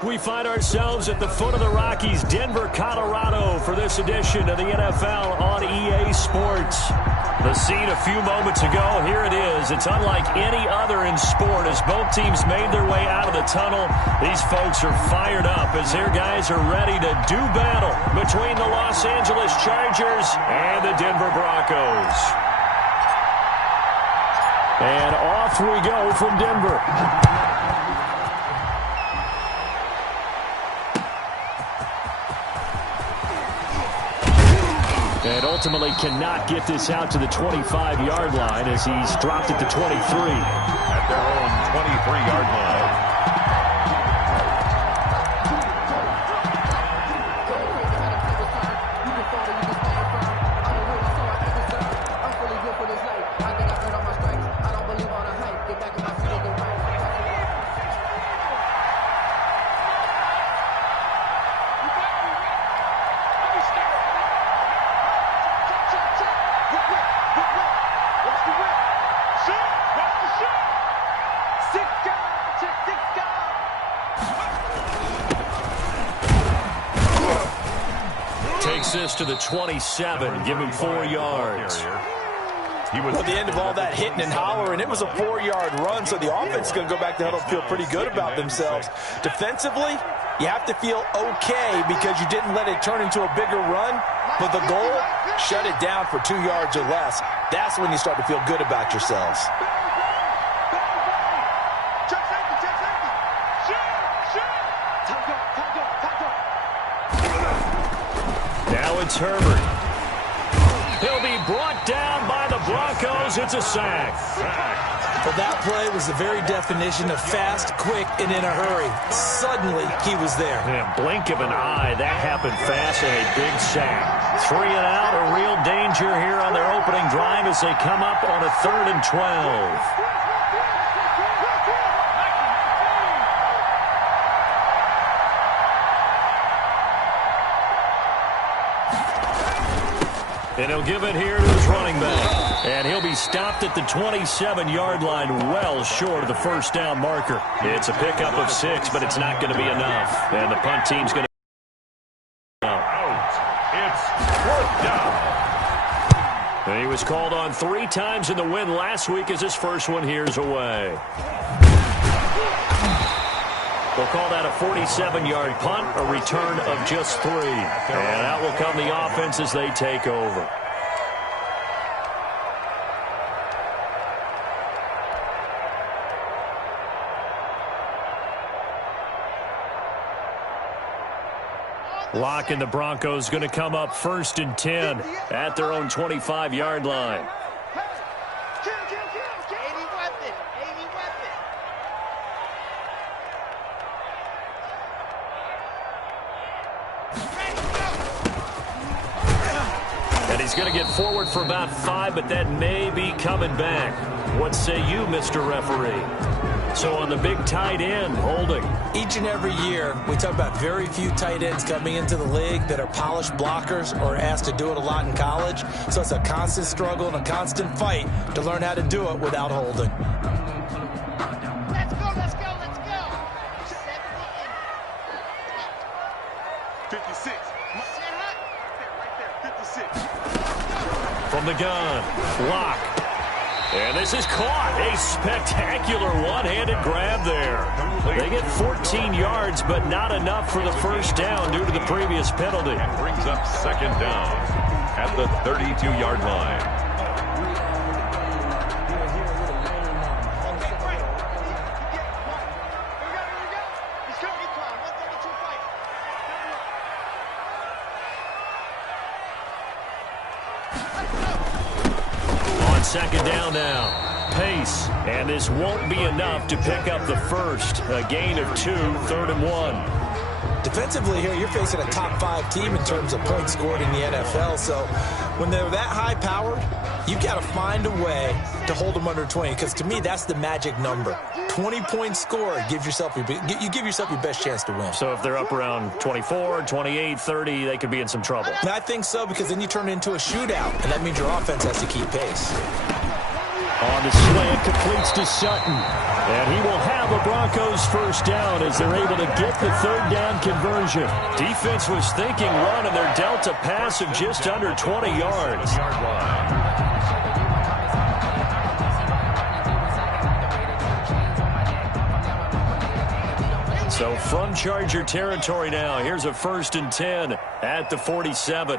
We find ourselves at the foot of the Rockies, Denver, Colorado, for this edition of the NFL on EA Sports. The scene a few moments ago, here it is. It's unlike any other in sport as both teams made their way out of the tunnel. These folks are fired up as their guys are ready to do battle between the Los Angeles Chargers and the Denver Broncos. And off we go from Denver. And ultimately cannot get this out to the 25-yard line as he's dropped it to 23. At their own 23-yard line. This to the 27, give him 4 yards. At the end of all that hitting and hollering, it was a 4-yard run, so the offense is going to go back to huddle and feel pretty good about themselves. Defensively, you have to feel okay because you didn't let it turn into a bigger run, but the goal, shut it down for 2 yards or less. That's when you start to feel good about yourselves. It's Herbert. He'll be brought down by the Broncos. It's a sack. Well, that play was the very definition of fast, quick, and in a hurry. Suddenly, he was there. Yeah, blink of an eye. That happened fast and a big sack. 3 and out, a real danger here on their opening drive as they come up on a 3rd and 12. And he'll give it here to his running back. And he'll be stopped at the 27-yard line, well short of the first down marker. It's a pickup of 6, but it's not going to be enough. And the punt team's going to out. It's 4th down. And he was called on 3 times in the win last week as his first one here's away. They'll call that a 47-yard punt, a return of just 3. And out will come the offense as they take over. Lock and the Broncos going to come up 1st and 10 at their own 25-yard line. He's going to get forward for about 5, but that may be coming back. What say you, Mr. Referee? So on the big tight end, holding. Each and every year, we talk about very few tight ends coming into the league that are polished blockers or asked to do it a lot in college. So it's a constant struggle and a constant fight to learn how to do it without holding. Let's go, let's go, let's go. 56. Right there, 56. From the gun, Lock. And this is caught. A spectacular one-handed grab there. They get 14 yards, but not enough for the first down due to the previous penalty. And brings up 2nd down at the 32-yard line. On 2nd down now, pace, and this won't be enough to pick up the first. A gain of 2, 3rd and 1. Defensively here, you're facing a top 5 team in terms of points scored in the NFL, so when they're that high-powered, you've got to find a way to hold them under 20, because to me, that's the magic number. 20 points scored, you give yourself your best chance to win. So if they're up around 24, 28, 30, they could be in some trouble. And I think so, because then you turn it into a shootout, and that means your offense has to keep pace. On the slant, completes to Sutton. And he will have a Broncos first down as they're able to get the third down conversion. Defense was thinking run, and they're dealt a pass of just under 20 yards. So from Charger territory now, here's a 1st and 10 at the 47.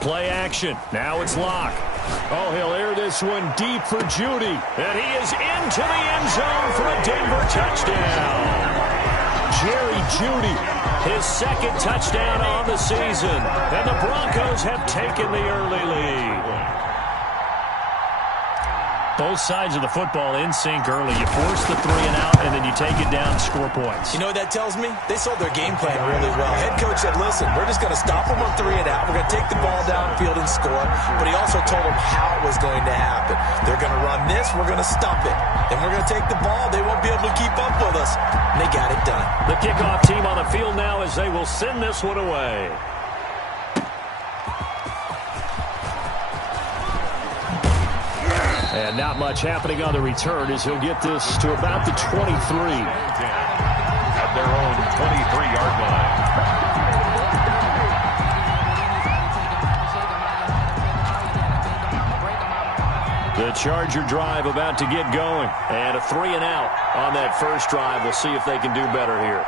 Play action. Now it's Locke. Oh, he'll air this one deep for Judy. And he is into the end zone for a Denver touchdown. Jerry Judy, his 2nd touchdown on the season. And the Broncos have taken the early lead. Both sides of the football in sync early. You force the 3 and out, and then you take it down, score points. You know what that tells me? They sold their game plan really well. Head coach said, listen, we're just going to stop them on 3 and out. We're going to take the ball downfield and score. But he also told them how it was going to happen. They're going to run this. We're going to stop it. Then we're going to take the ball. They won't be able to keep up with us. And they got it done. The kickoff team on the field now as they will send this one away. And not much happening on the return as he'll get this to about the 23. At their own 23-yard line. The Charger drive about to get going. And a 3 and out on that first drive. We'll see if they can do better here.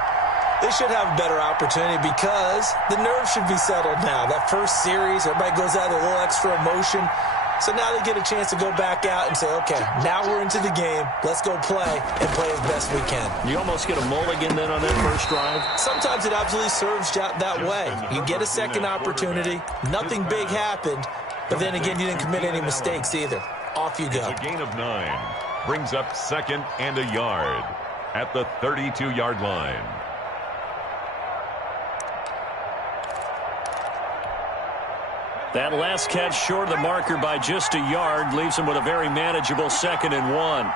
They should have a better opportunity because the nerves should be settled now. That first series, everybody goes out with a little extra emotion. So now they get a chance to go back out and say, okay, now we're into the game. Let's go play and play as best we can. You almost get a mulligan then on that first drive? Sometimes it absolutely serves that way. You get a second opportunity. Nothing big happened. But then again, you didn't commit any mistakes either. Off you go. A gain of 9 brings up 2nd and a yard at the 32-yard line. That last catch short of the marker by just a yard leaves him with a very manageable 2nd and 1.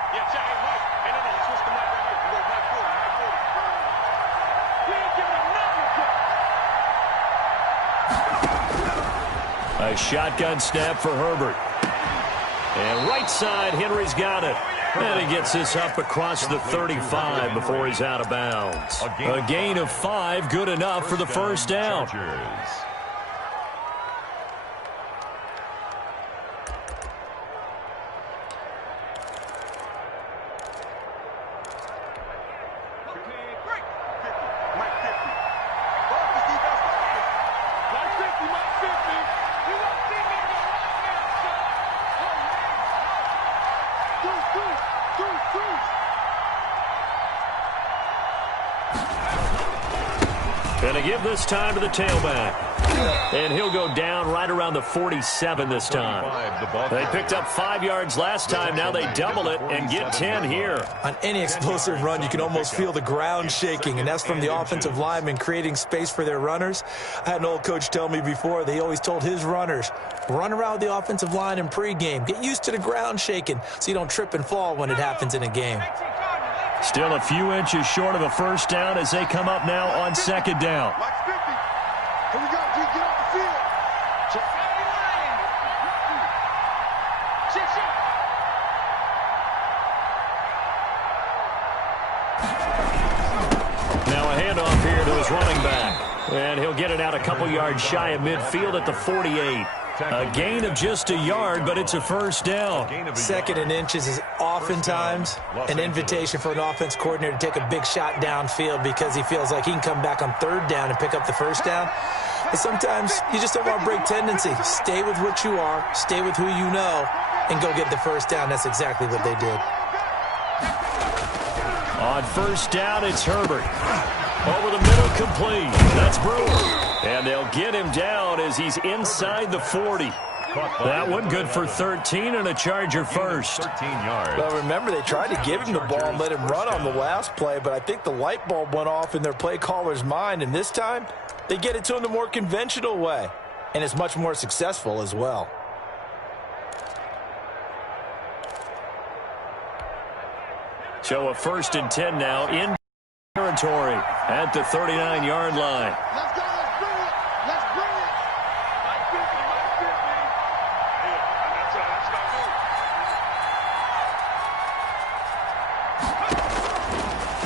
A shotgun snap for Herbert. And right side, Henry's got it. And he gets this up across the 35 before he's out of bounds. A gain of 5, good enough for the first down. Going to give this time to the tailback. And he'll go down right around the 47 this time. They picked up 5 yards last time. Now they double it and get 10 here. On any explosive run, you can almost feel the ground shaking, and that's from the offensive linemen creating space for their runners. I had an old coach tell me before, they always told his runners, run around the offensive line in pregame. Get used to the ground shaking so you don't trip and fall when it happens in a game. Still a few inches short of a first down as they come up now on 2nd down. Here we go, G, get off the field. Now a handoff here to his running back. And he'll get it out a couple yards shy of midfield at the 48. A gain of just a yard, but it's a first down. 2nd and inches is oftentimes an invitation for an offense coordinator to take a big shot downfield because he feels like he can come back on 3rd down and pick up the first down. But sometimes you just don't want to break tendency. Stay with what you are, stay with who you know, and go get the first down. That's exactly what they did. On first down, it's Herbert. Over the middle, complete. That's Brewer. And they'll get him down as he's inside the 40. That one good for 13 and a Charger first. 13 yards. Well, remember, they tried to give him the ball and let him run on the last play, but I think the light bulb went off in their play caller's mind, and this time they get it to him the more conventional way, and it's much more successful as well. So a 1st and 10 now in territory. territory at the 39-yard line. Let's go. Let's bring it. Let's bring it.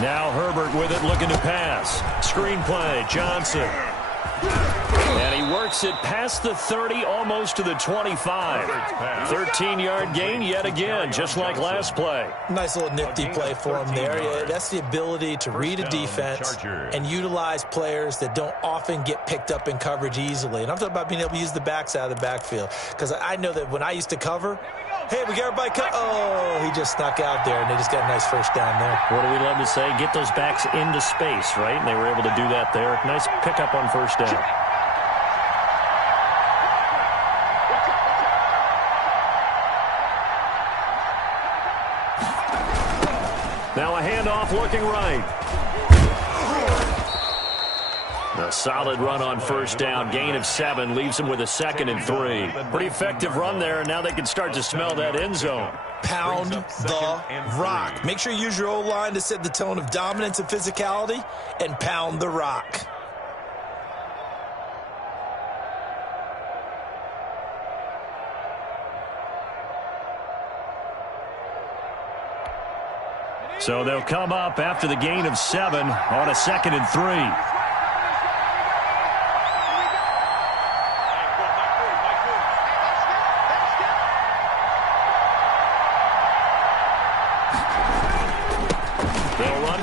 Now Herbert with it, looking to pass. Screenplay, Johnson. And he works it past the 30, almost to the 25. 13-yard gain yet again, just like last play. Nice little nifty play for him there. Yeah, that's the ability to read a defense and utilize players that don't often get picked up in coverage easily. And I'm talking about being able to use the backs out of the backfield. Because I know that when I used to cover, hey, we got everybody cut. Oh, he just snuck out there, and they just got a nice first down there. What do we love to say? Get those backs into space, right? And they were able to do that there. Nice pickup on first down. Now a handoff looking right. A solid run on first down. Gain of 7 leaves them with a 2nd and 3. Pretty effective run there, and now they can start to smell that end zone. Pound the rock. Make sure you use your O-line to set the tone of dominance and physicality, and pound the rock. So they'll come up after the gain of 7 on a 2nd and 3.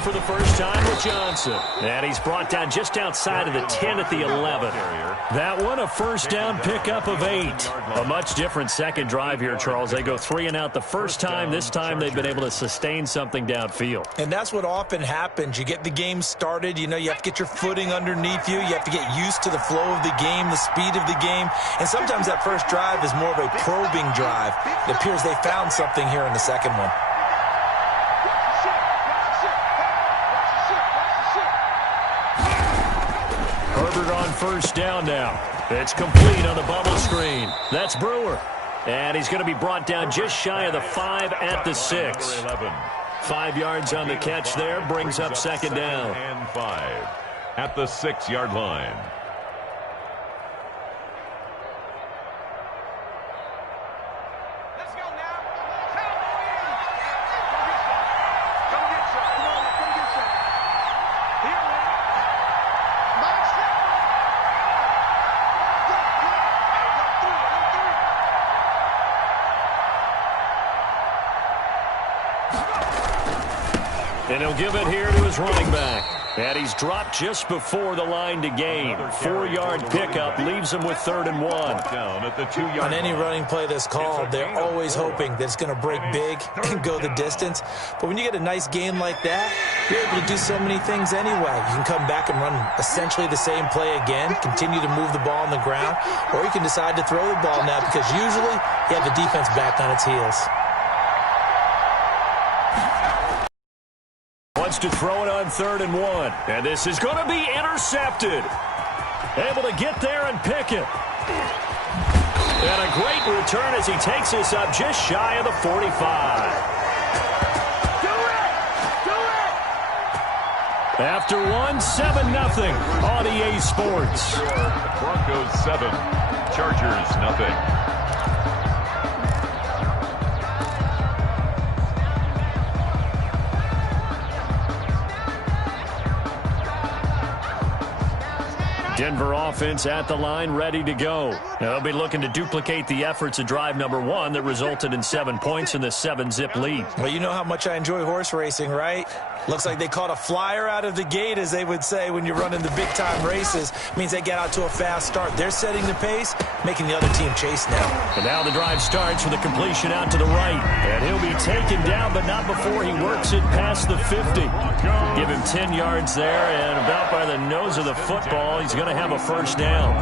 For the first time with Johnson. And he's brought down just outside of the 10 at the 11. That one a first down pickup of 8. A much different second drive here, Charles. They go 3 and out the first time. This time they've been able to sustain something downfield. And that's what often happens. You get the game started. You know, you have to get your footing underneath you. You have to get used to the flow of the game, the speed of the game. And sometimes that first drive is more of a probing drive. It appears they found something here in the second one. On first down now. It's complete on the bubble screen. That's Brewer. And he's going to be brought down just shy of the 5 at the 6. 5 yards on the catch there. Brings up second down. And 5 at the 6-yard line. And he'll give it here to his running back. And he's dropped just before the line to gain. 4-yard pickup leaves him with 3rd and 1. Down at the 2-yard On any running play that's called, they're always hoping that it's going to break big and go the distance. But when you get a nice gain like that, you're able to do so many things anyway. You can come back and run essentially the same play again, continue to move the ball on the ground, or you can decide to throw the ball now because usually you have the defense back on its heels. Wants to throw it on 3rd and 1. And this is going to be intercepted. Able to get there and pick it. And a great return as he takes this up just shy of the 45. Do it! Do it! After 7-0 on EA Sports. Broncos 7, Chargers nothing. Denver offense at the line, ready to go. Now they'll be looking to duplicate the efforts of drive number 1 that resulted in 7 points in the 7-zip lead. Well, you know how much I enjoy horse racing, right? Looks like they caught a flyer out of the gate, as they would say when you're running the big-time races. Means they get out to a fast start. They're setting the pace, making the other team chase now. And now the drive starts with a completion out to the right. And he'll be taken down, but not before he works it past the 50. Give him 10 yards there, and about by the nose of the football, he's going to have a first down.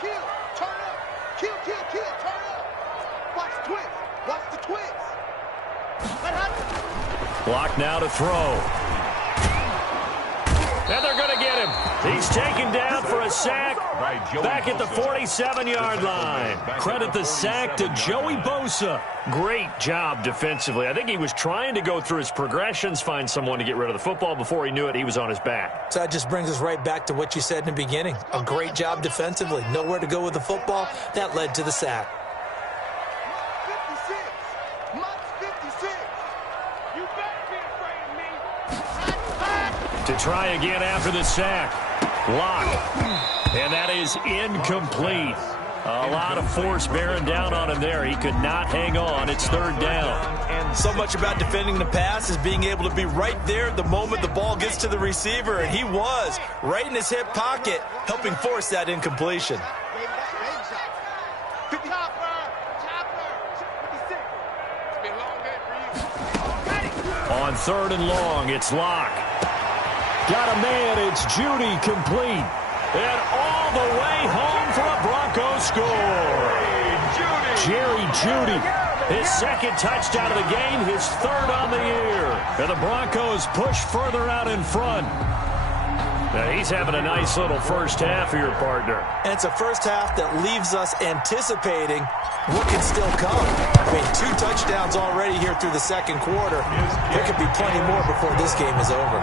Kill. Turn up. Kill. Turn up. Watch the twist. Block now to throw. And they're going to get him. He's taken down for a sack back at the 47-yard line. Credit the sack to Joey Bosa. Great job defensively. I think he was trying to go through his progressions, find someone to get rid of the football. Before he knew it, he was on his back. So that just brings us right back to what you said in the beginning. A great job defensively. Nowhere to go with the football. That led to the sack. To try again after the sack. Lock. And that is incomplete. A lot of force bearing down on him there. He could not hang on. It's third down. So much about defending the pass is being able to be right there the moment the ball gets to the receiver. And he was right in his hip pocket, helping force that incompletion. On third and long, it's Lock. Got a man, it's Judy, complete. And all the way home for a Broncos score. Jerry Judy, his second touchdown of the game, his third on the year. And the Broncos push further out in front. Now he's having a nice little first half here, partner. And it's a first half that leaves us anticipating what can still come. I mean, 2 touchdowns already here through the second quarter. There could be plenty more before this game is over.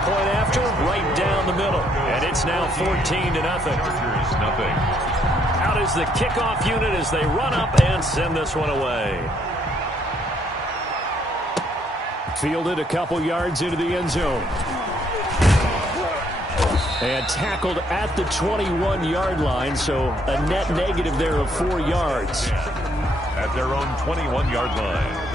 Point after, right down the middle. And it's now 14-0. Out is the kickoff unit as they run up and send this one away. Fielded a couple yards into the end zone. And tackled at the 21-yard line, so a net negative there of 4 yards. At their own 21-yard line.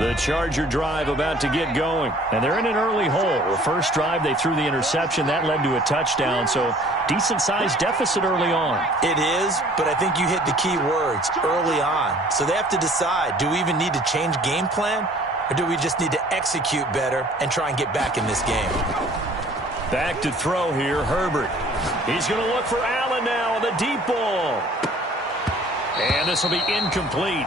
The Charger drive about to get going. And they're in an early hole. The first drive, they threw the interception. That led to a touchdown. So decent-sized deficit early on. It is, but I think you hit the key words, early on. So they have to decide, do we even need to change game plan? Or do we just need to execute better and try and get back in this game? Back to throw here, Herbert. He's going to look for Allen now on the deep ball. And this will be incomplete.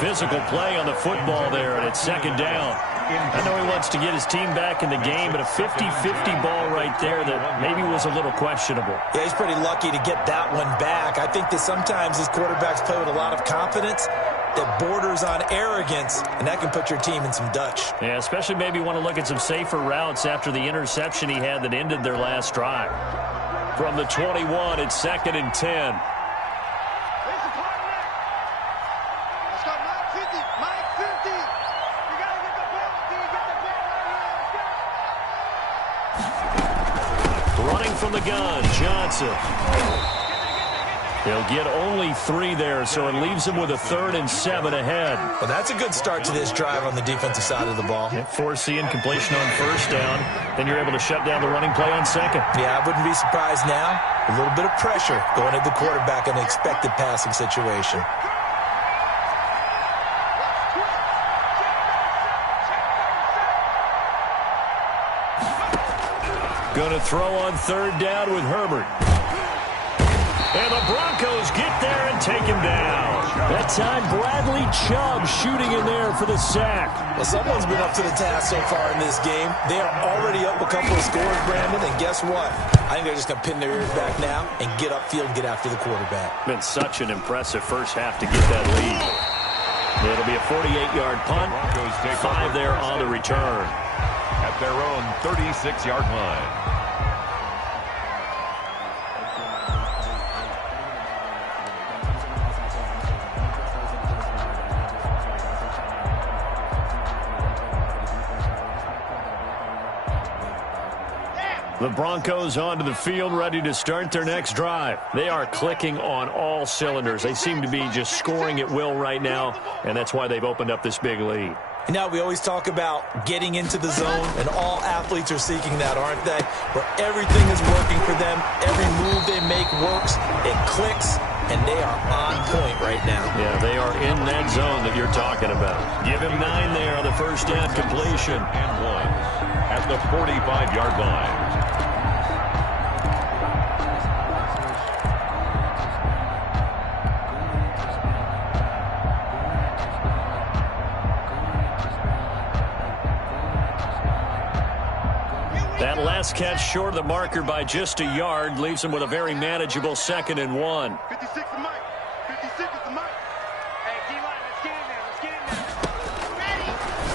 Physical play on the football there, and it's second down. I know he wants to get his team back in the game, but a 50-50 ball right there that maybe was a little questionable. Yeah, he's pretty lucky to get that one back. I think that sometimes these quarterbacks play with a lot of confidence that borders on arrogance, and that can put your team in some Dutch. Yeah, especially maybe want to look at some safer routes after the interception he had that ended their last drive. From the 21, it's second and 10. From the gun, Johnson. They'll get only 3 there, so it leaves them with a 3rd and 7 ahead. Well, that's a good start to this drive on the defensive side of the ball. Force the incompletion on first down, then you're able to shut down the running play on second. Yeah, I wouldn't be surprised now. A little bit of pressure going at the quarterback in an expected passing situation. Going to throw on third down with Herbert. And the Broncos get there and take him down. That time, Bradley Chubb shooting in there for the sack. Well, someone's been up to the task so far in this game. They are already up a couple of scores, Brandon, and guess what? I think they're just going to pin their ears back now and get upfield and get after the quarterback. Been such an impressive first half to get that lead. It'll be a 48-yard punt, 5 there on the return. At their own 36-yard line. The Broncos onto the field, ready to start their next drive. They are clicking on all cylinders. They seem to be just scoring at will right now, and that's why they've opened up this big lead. You know, we always talk about getting into the zone, and all athletes are seeking that, aren't they? Where everything is working for them, every move they make works, it clicks, and they are on point right now. Yeah, they are in in that zone that you're talking about. Give him 9 there on the first down completion. And 1 at the 45-yard line. That last catch short of the marker by just a yard leaves him with a very manageable 2nd and 1. 56 is Mike. 56 is the Mike. Hey, D-line, let's get in there. Let's get in there. Ready.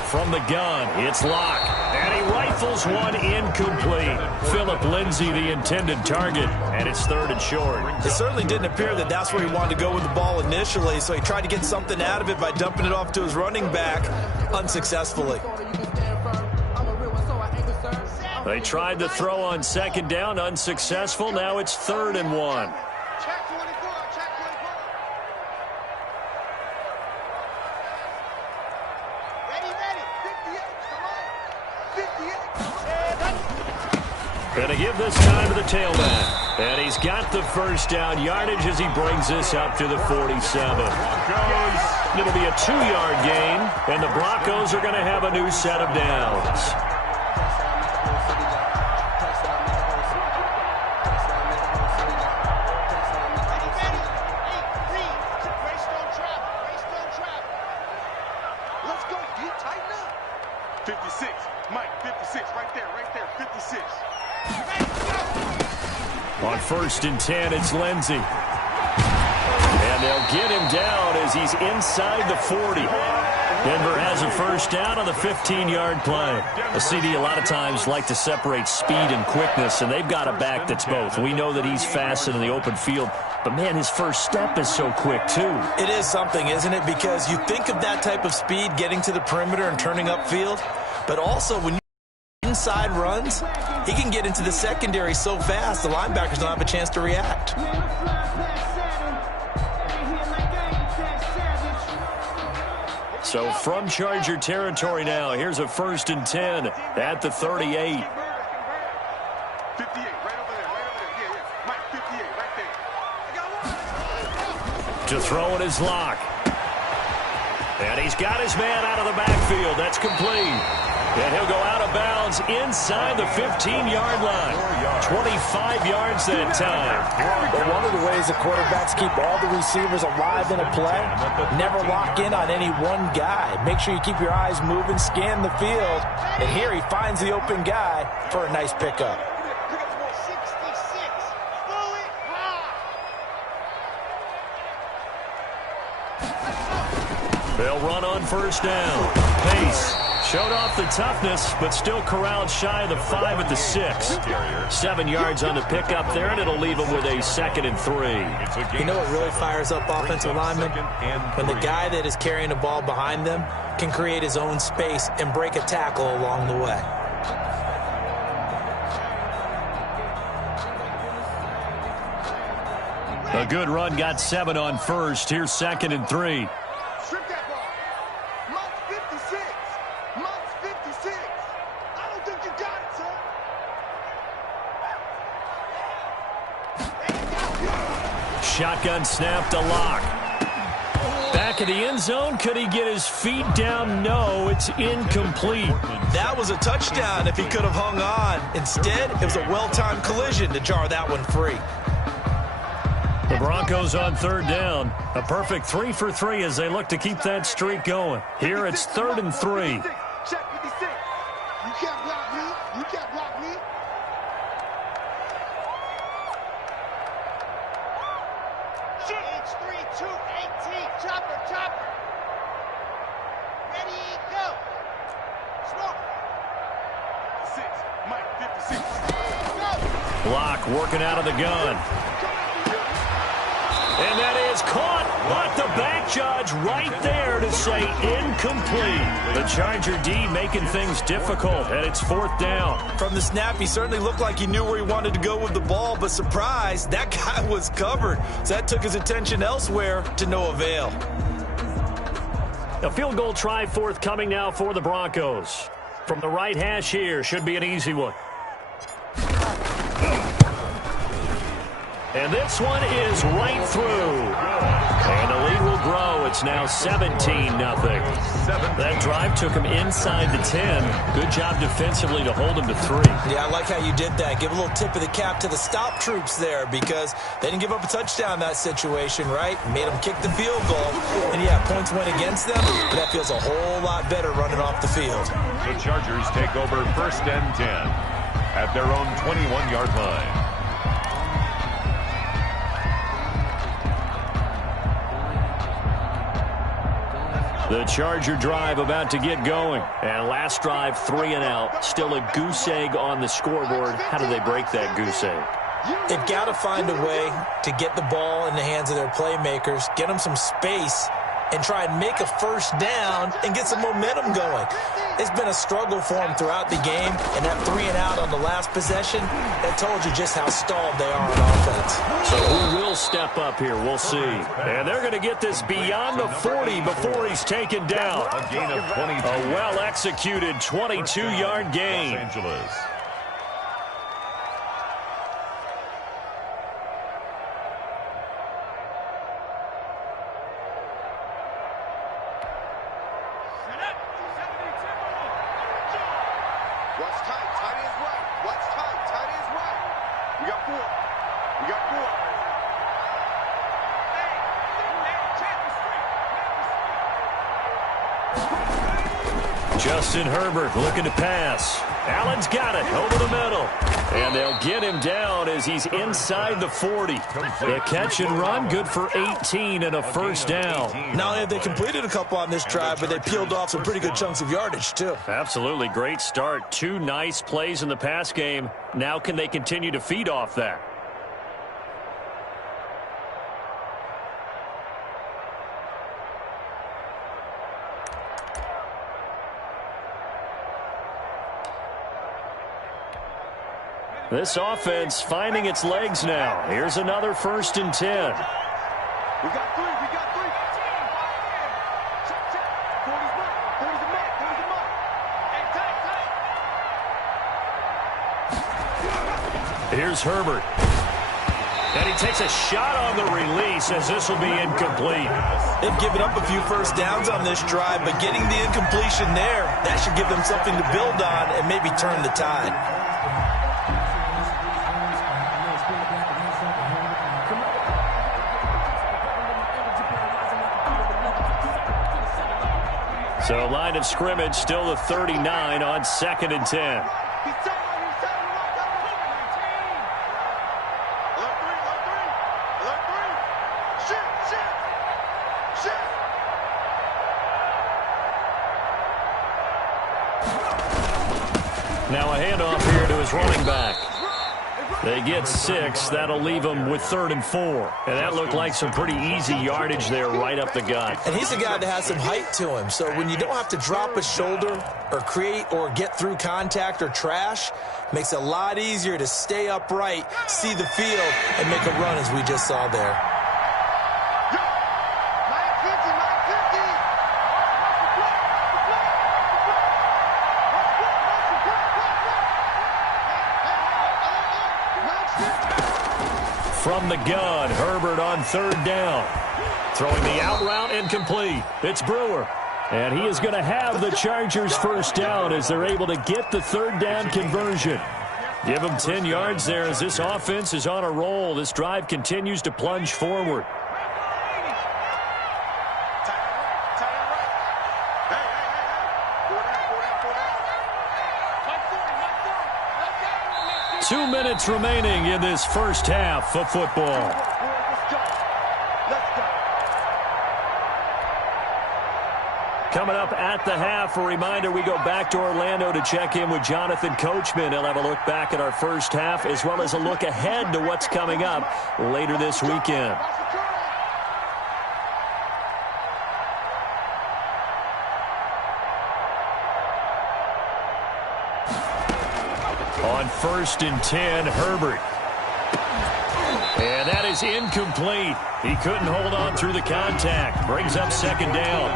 From the gun, it's Locke. And he rifles one incomplete. Philip Lindsay, the intended target, and it's 3rd and short. It certainly didn't appear that that's where he wanted to go with the ball initially, so he tried to get something out of it by dumping it off to his running back unsuccessfully. They tried to throw on 2nd down, unsuccessful. Now it's 3rd and 1. Check 24. Check 24. Ready, ready. 58. Come on. 58. Going to give this time to the tailback. And he's got the first down yardage as he brings this up to the 47. It'll be a 2-yard gain, and the Broncos are going to have a new set of downs. On 1st and 10, it's Lindsay. And they'll get him down as he's inside the 40. Denver has a first down on the 15-yard play. A CD a lot of times like to separate speed and quickness, and they've got a back that's both. We know that he's fast in the open field, but, man, his first step is so quick, too. It is something, isn't it? Because you think of that type of speed getting to the perimeter and turning upfield, but also when you inside runs, he can get into the secondary so fast the linebackers don't have a chance to react. So from Charger territory now, here's a 1st and 10 at the 38. 58, right over there, yeah. Mike, 58, right there. To throw it is Locke. And he's got his man out of the backfield. That's complete. And he'll go out of bounds inside the 15-yard line. 25 yards that time. Well, one of the ways the quarterbacks keep all the receivers alive in a play, never lock in on any one guy. Make sure you keep your eyes moving, scan the field, and here he finds the open guy for a nice pickup. 66, fully high. They'll run on first down. Pace showed off the toughness, but still corralled shy of the 5 at the 6. 7 yards on the pickup there, and it'll leave him with a 2nd and 3. You know what really fires up offensive linemen? When the guy that is carrying the ball behind them can create his own space and break a tackle along the way. A good run, got 7 on first. Here's 2nd and 3. Strip that ball. Mike's 56. Mike's 56. I don't think you got it, son. Shotgun snap to Locke. Back of the end zone. Could he get his feet down? No, it's incomplete. That was a touchdown if he could have hung on. Instead, it was a well-timed collision to jar that one free. The Broncos on 3rd down. A perfect 3 for 3 as they look to keep that streak going. Here it's 3rd and 3. Check 56. You can't block me. You can't block me. Inch 3, 2, 18. Chopper, chopper. Ready, go. Smoke. 6. Mike, 56. Go. Locke working out of the gun. And that is caught, but the back judge right there to say incomplete. The Charger D making things difficult, and it's 4th down. From the snap, he certainly looked like he knew where he wanted to go with the ball, but surprise, that guy was covered. So that took his attention elsewhere to no avail. A field goal try forthcoming now for the Broncos. From the right hash here, should be an easy one. And this one is right through. And the lead will grow. It's now 17-0. That drive took him inside the 10. Good job defensively to hold him to 3. Yeah, I like how you did that. Give a little tip of the cap to the stop troops there because they didn't give up a touchdown in that situation, right? Made them kick the field goal. And, yeah, points went against them, but that feels a whole lot better running off the field. The Chargers take over 1st and 10 at their own 21-yard line. The Charger drive about to get going. And last drive, 3 and out. Still a goose egg on the scoreboard. How do they break that goose egg? They've got to find a way to get the ball in the hands of their playmakers, get them some space, and try and make a first down and get some momentum going. It's been a struggle for them throughout the game, and that 3 and out on the last possession, that told you just how stalled they are on offense. So who will step up here? We'll see. And they're going to get this beyond the 40 before he's taken down. A gain of 22. A well-executed 22-yard gain. Los Angeles. Justin Herbert looking to pass. Allen's got it over the middle. And they'll get him down as he's inside the 40. The catch and run, good for 18 and a first down. Not only have they completed a couple on this drive, but they peeled off some pretty good chunks of yardage, too. Absolutely great start. 2 nice plays in the pass game. Now can they continue to feed off that? This offense finding its legs now. Here's another 1st and 10. We got 3. We got 3. Check, check. 40's mark. 40's the mark. 40's the mark. Hey, tight. Here's Herbert. And he takes a shot on the release as this will be incomplete. They've given up a few first downs on this drive, but getting the incompletion there, that should give them something to build on and maybe turn the tide. So line of scrimmage still the 39 on 2nd and 10. Now a handoff here to his running back. They get 6. That'll leave them with 3rd and 4. And that looked like some pretty easy yardage there right up the gut. And he's a guy that has some height to him. So when you don't have to drop a shoulder or create or get through contact or trash, makes it a lot easier to stay upright, see the field, and make a run as we just saw there. From the gun, Herbert on 3rd down. Throwing the out route incomplete. It's Brewer. And he is going to have the Chargers first down as they're able to get the 3rd down conversion. Give them 10 yards there as this offense is on a roll. This drive continues to plunge forward. Two minutes remaining in this first half of football. Coming up at the half, a reminder, we go back to Orlando to check in with Jonathan Coachman. He'll have a look back at our first half as well as a look ahead to what's coming up later this weekend. On 1st and 10, Herbert. And that is incomplete. He couldn't hold on through the contact. Brings up 2nd down.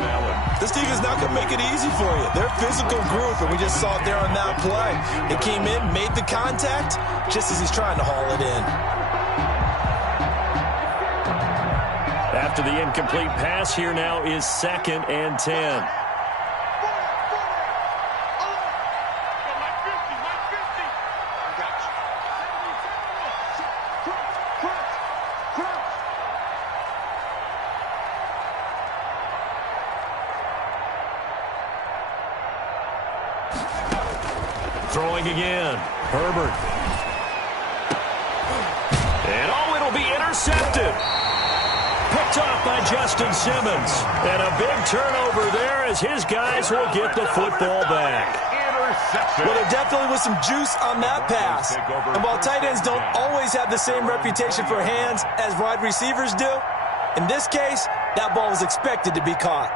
This team is not going to make it easy for you. They're a physical group, and we just saw it there on that play. They came in, made the contact, just as he's trying to haul it in. That after the incomplete pass. Here now is 2nd and 10. Throwing again. Herbert. And it'll be intercepted. Picked off by Justin Simmons. And a big turnover there as his guys will get the football back. Well, there definitely was some juice on that pass. And while tight ends don't always have the same reputation for hands as wide receivers do, in this case, that ball was expected to be caught.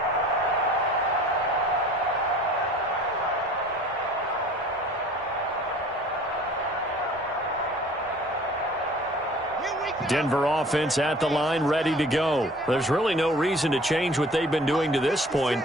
Denver offense at the line, ready to go. There's really no reason to change what they've been doing to this point.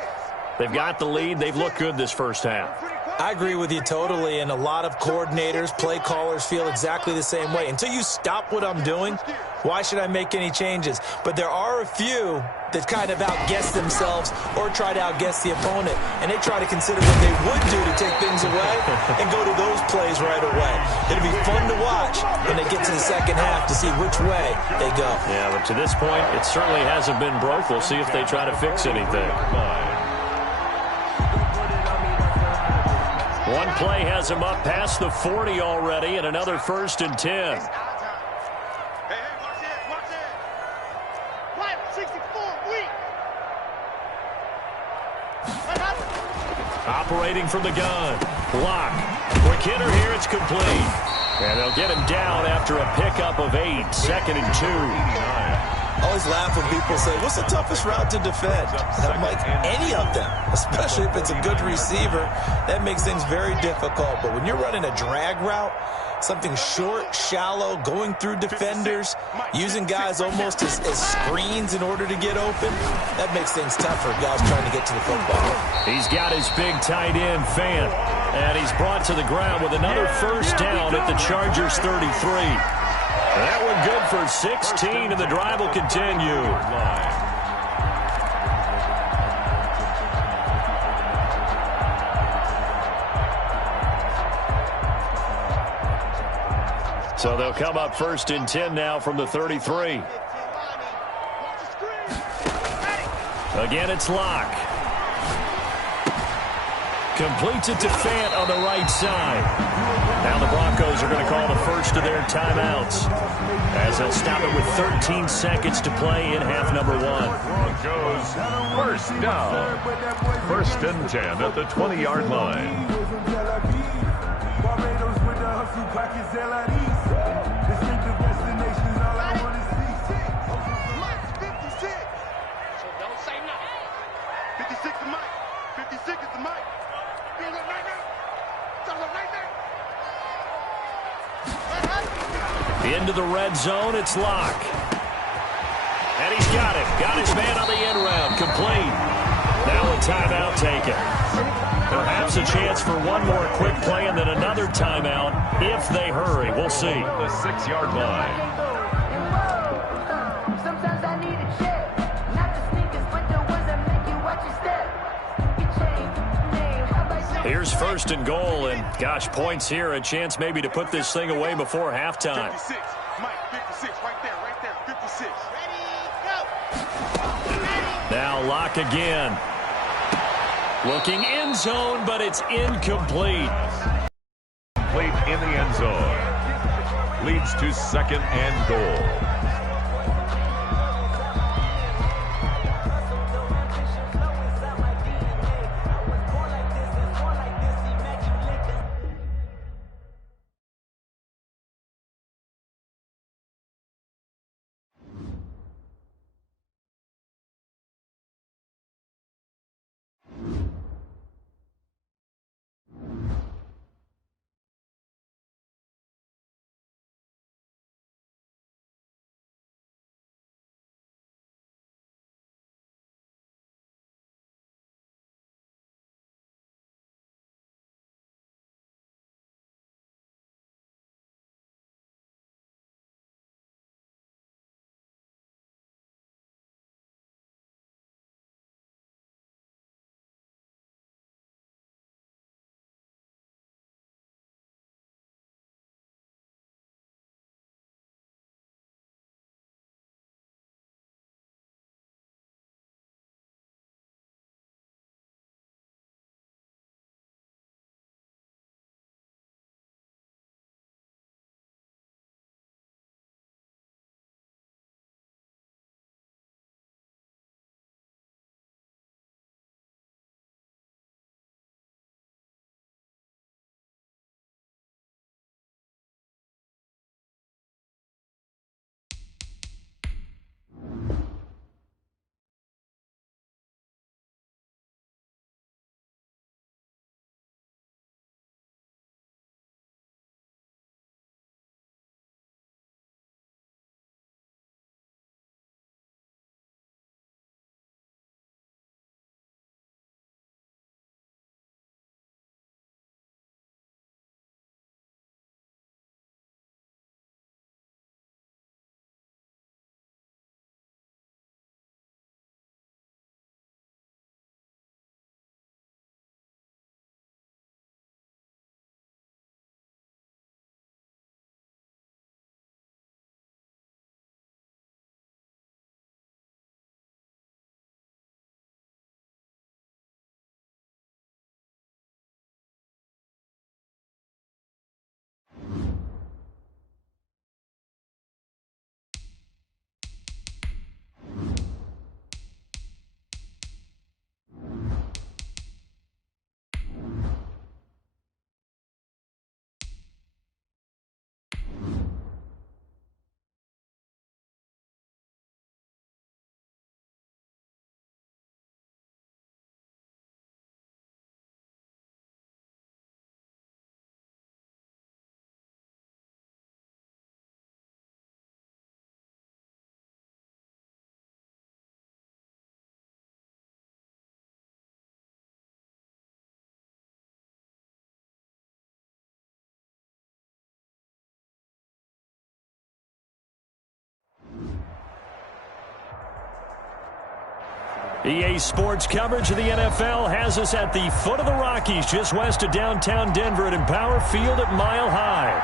They've got the lead. They've looked good this first half. I agree with you totally, and a lot of coordinators, play callers feel exactly the same way. Until you stop what I'm doing, why should I make any changes? But there are a few that kind of outguess themselves or try to outguess the opponent, and they try to consider what they would do to take things away and go to those plays right away. It'll be fun to watch when they get to the second half to see which way they go. Yeah, but to this point, it certainly hasn't been broke. We'll see if they try to fix anything. One play has him up past the 40 already, and another 1st and 10. Operating from the gun. Lock. Quick hitter here. It's complete. And they'll get him down after a pickup of 8. 2nd and 2. I always laugh when people say, what's the toughest route to defend? And I'm like, any of them, especially if it's a good receiver. That makes things very difficult. But when you're running a drag route, something short, shallow, going through defenders, using guys almost as screens in order to get open, that makes things tough for guys trying to get to the football. He's got his big tight end, Fant, and he's brought to the ground with another 1st down at the Chargers' 33. That one good for 16, and the drive will continue. So they'll come up 1st and 10 now from the 33. Again, it's Lock. Completes it to Fant on the right side. Now the Broncos are going to call the first of their timeouts as they'll stop it with 13 seconds to play in half number 1. Broncos, 1st down. 1st and 10 at the 20-yard line. Into the red zone, it's Lock. And he's got it. Got his man on the end round. Complete. Now a timeout taken. Perhaps a chance for one more quick play and then another timeout if they hurry. We'll see. The 6-yard line. Here's 1st and goal, and gosh, points here. A chance maybe to put this thing away before halftime. 56. Mike, 56, right there, 56. Ready, go. Now Lock again. Looking end zone, but it's incomplete. Complete in the end zone. Leads to 2nd and goal. EA Sports coverage of the NFL has us at the foot of the Rockies, just west of downtown Denver at Empower Field at Mile High.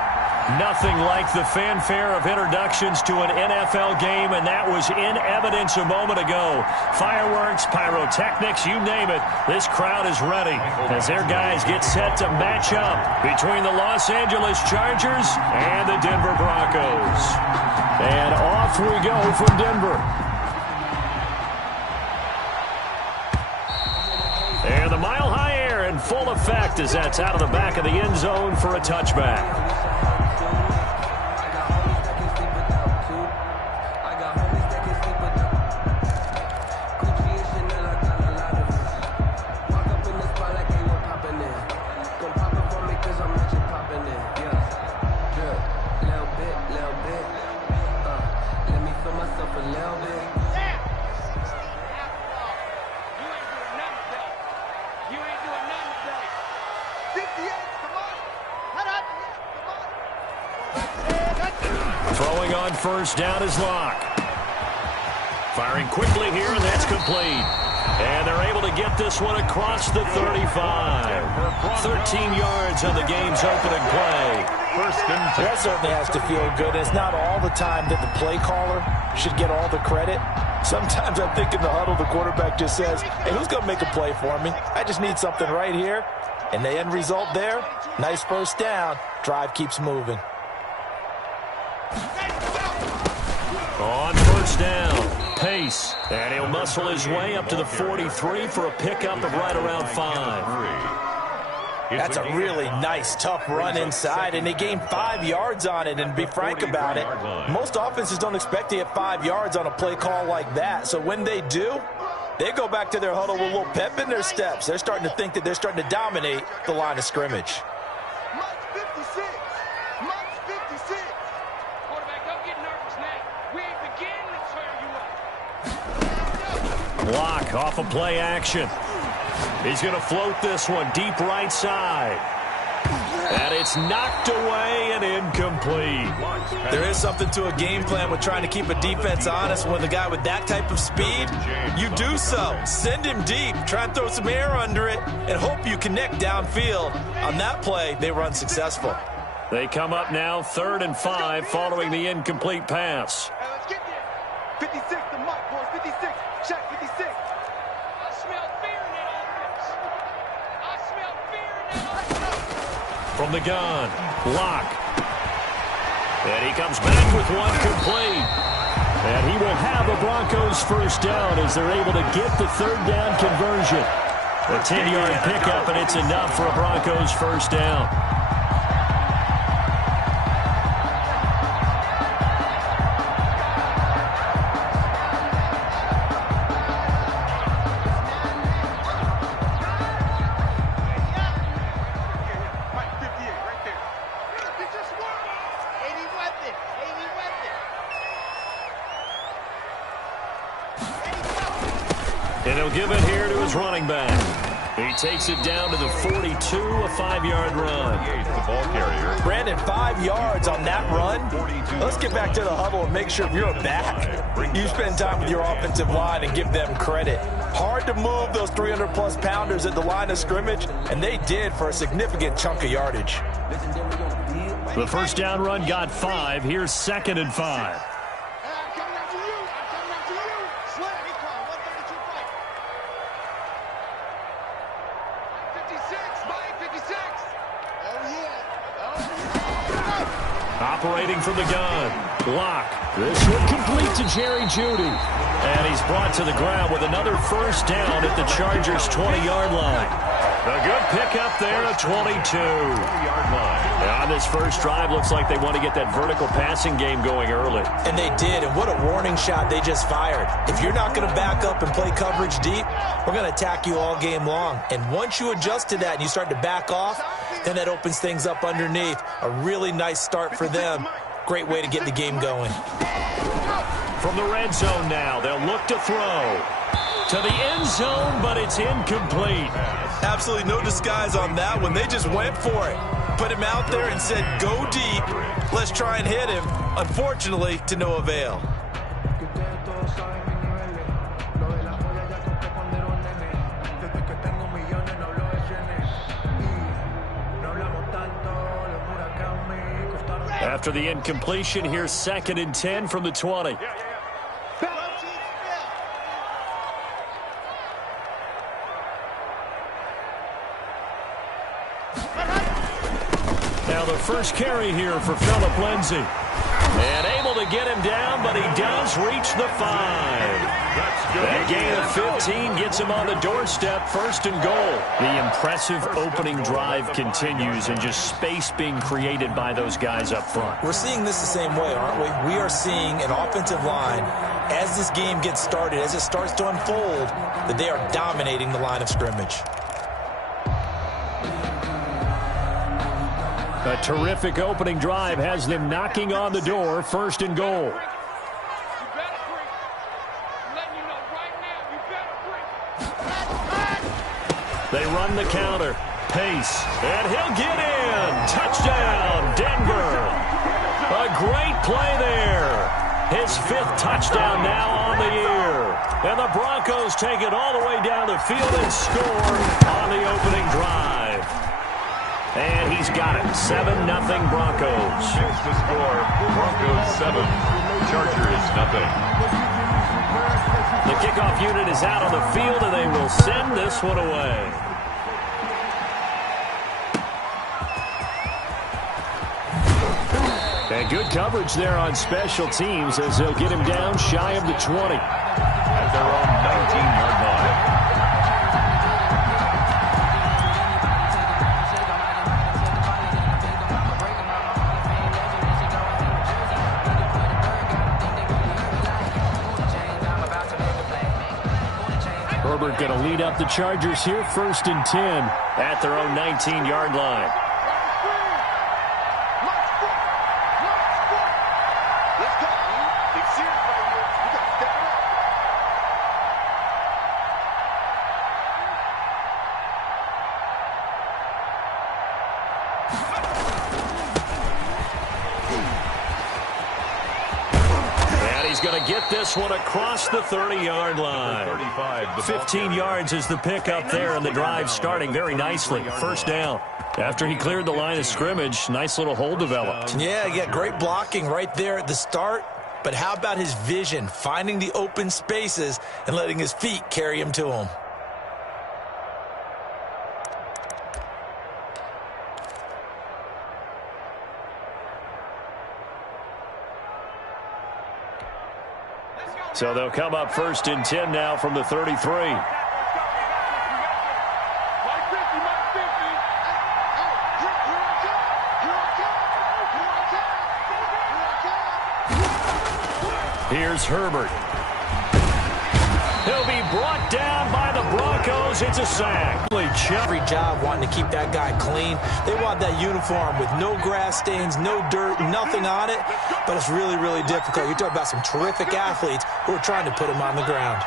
Nothing like the fanfare of introductions to an NFL game, and that was in evidence a moment ago. Fireworks, pyrotechnics, you name it. This crowd is ready as their guys get set to match up between the Los Angeles Chargers and the Denver Broncos. And off we go from Denver. And the Mile High air in full effect as that's out of the back of the end zone for a touchback. Throwing on first down is Locke. Firing quickly here, and that's complete. And they're able to get this one across the 35. 13 yards on the game's opening play. That certainly has to feel good. It's not all the time that the play caller should get all the credit. Sometimes I think in the huddle, the quarterback just says, hey, who's going to make a play for me? I just need something right here. And the end result there, nice first down. Drive keeps moving. On first down, pace, and he'll muscle his way up to the 43 for a pickup of right around 5. That's a really nice, tough run inside, and they gained 5 yards on it, and to be frank about it, most offenses don't expect to get 5 yards on a play call like that, so when they do, they go back to their huddle with a little pep in their steps. They're starting to think that they're starting to dominate the line of scrimmage. Block off of play action. He's going to float this one deep right side. And it's knocked away and incomplete. There is something to a game plan with trying to keep a defense honest. With a guy with that type of speed, you do so. Send him deep. Try and throw some air under it and hope you connect downfield. On that play, they run successful. They come up now 3rd and 5 following the incomplete pass. Let's get there. 56 to Mike, boys. 56. Check 56. I smell fear in that offense. I smell fear in that offense. From the gun, Locke. And he comes back with one complete. And he will have a Broncos first down as they're able to get the 3rd down conversion. A 10-yard pickup, and it's enough for a Broncos first down. And he'll give it here to his running back. He takes it down to the 42, a 5-yard run. The ball carrier. Brandon, 5 yards on that run. Let's get back to the huddle and make sure if you're back, you spend time with your offensive line and give them credit. Hard to move those 300-plus pounders at the line of scrimmage, and they did for a significant chunk of yardage. The first down run got 5. Here's 2nd and 5. Operating from the gun. Block. This one complete to Jerry Jeudy. And he's brought to the ground with another first down at the Chargers' 20-yard line. A good pickup there at 22. 20-yard line. On this first drive, looks like they want to get that vertical passing game going early. And they did, and what a warning shot they just fired. If you're not going to back up and play coverage deep, we're going to attack you all game long. And once you adjust to that and you start to back off, then that opens things up underneath. A really nice start for them. Great way to get the game going. From the red zone now, they'll look to throw. To the end zone, but it's incomplete. Absolutely no disguise on that one. They just went for it. Put him out there and said, go deep. Let's try and hit him. Unfortunately, to no avail. After the incompletion, here's 2nd and 10 from the 20. Now the first carry here for Phillip Lindsay. And able to get him down, but he does reach the 5. That gain of 15 gets him on the doorstep, 1st and goal. The impressive opening drive continues, and just space being created by those guys up front. We're seeing this the same way, aren't we? We are seeing an offensive line, as this game gets started, as it starts to unfold, that they are dominating the line of scrimmage. A terrific opening drive has them knocking on the door, 1st and goal. They run the counter. Pace. And he'll get in. Touchdown, Denver. A great play there. His 5th touchdown now on the year. And the Broncos take it all the way down the field and score on the opening drive. And he's got it. 7-0 Broncos. Here's the score. Broncos 7. Chargers 0. The kickoff unit is out on the field, and they will send this one away. And good coverage there on special teams as they'll get him down shy of the 20. At their own 19-yard line. Herbert going to lead up the Chargers here, 1st and 10 at their own 19-yard line. He's going to get this one across the 30-yard line. 15 yards is the pickup there, and the drive starting very nicely. 1st down. After he cleared the line of scrimmage, nice little hole developed. Yeah, great blocking right there at the start. But how about his vision, finding the open spaces and letting his feet carry him to him? So they'll come up 1st and 10 now from the 33. Here's Herbert. He'll be brought down by the Broncos. It's a sack. Every job wanting to keep that guy clean. They want that uniform with no grass stains, no dirt, nothing on it. But it's really, really difficult. You're talking about some terrific athletes who are trying to put him on the ground.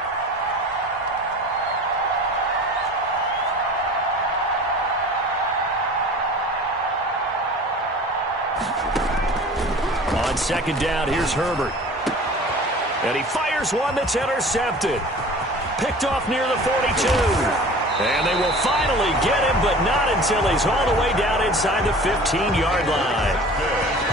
On 2nd down, here's Herbert. And he fires one that's intercepted. Picked off near the 42. And they will finally get him, but not until he's all the way down inside the 15-yard line.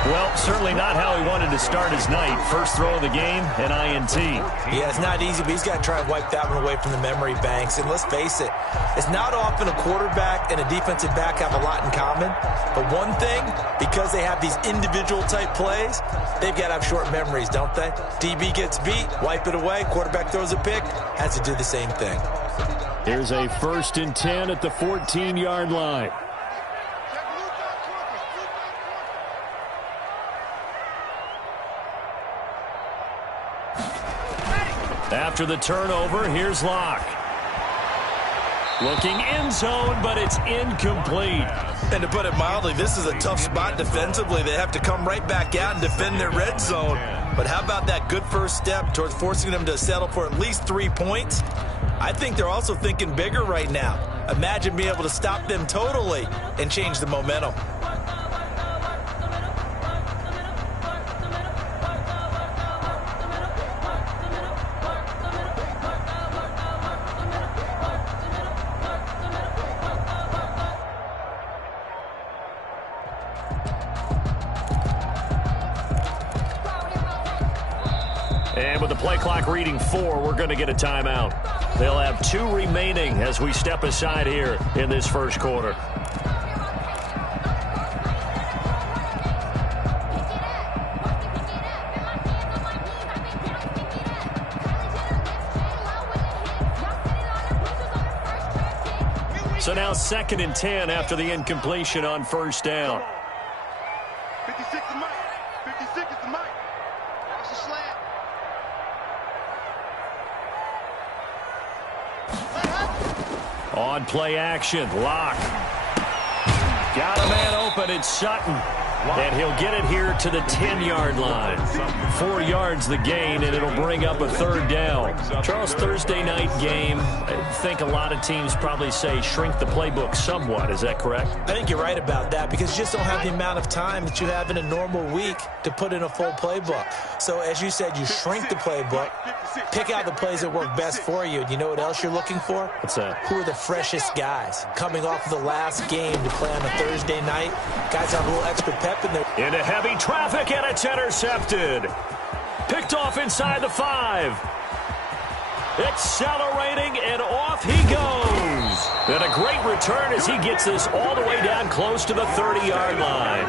Well, certainly not how he wanted to start his night. First throw of the game, an INT. Yeah, it's not easy, but he's got to try and wipe that one away from the memory banks. And let's face it, it's not often a quarterback and a defensive back have a lot in common. But one thing, because they have these individual-type plays, they've got to have short memories, don't they? DB gets beat, wipe it away, quarterback throws a pick, has to do the same thing. Here's a 1st and 10 at the 14-yard line. After the turnover, here's Locke. Looking end zone, but it's incomplete. And to put it mildly, this is a tough spot defensively. They have to come right back out and defend their red zone. But how about that good first step towards forcing them to settle for at least 3 points? I think they're also thinking bigger right now. Imagine being able to stop them totally and change the momentum. And with the play clock reading 4, we're going to get a timeout. They'll have 2 remaining as we step aside here in this first quarter. So now 2nd and 10 after the incompletion on first down. 56 is Mike. 56 is the Mike. Watch the slant. On play action, lock. Got a man open, it's Sutton. And he'll get it here to the 10-yard line. 4 yards the gain, and it'll bring up a 3rd down. Charles, Thursday night game, I think a lot of teams probably say shrink the playbook somewhat. Is that correct? I think you're right about that because you just don't have the amount of time that you have in a normal week to put in a full playbook. So as you said, you shrink the playbook, pick out the plays that work best for you. And you know what else you're looking for? What's that? Who are the freshest guys coming off of the last game to play on a Thursday night? Guys have a little extra pep in there. Into heavy traffic, and it's intercepted. Picked off inside the 5. Accelerating, and off he goes. And a great return as he gets this all the way down close to the 30-yard line.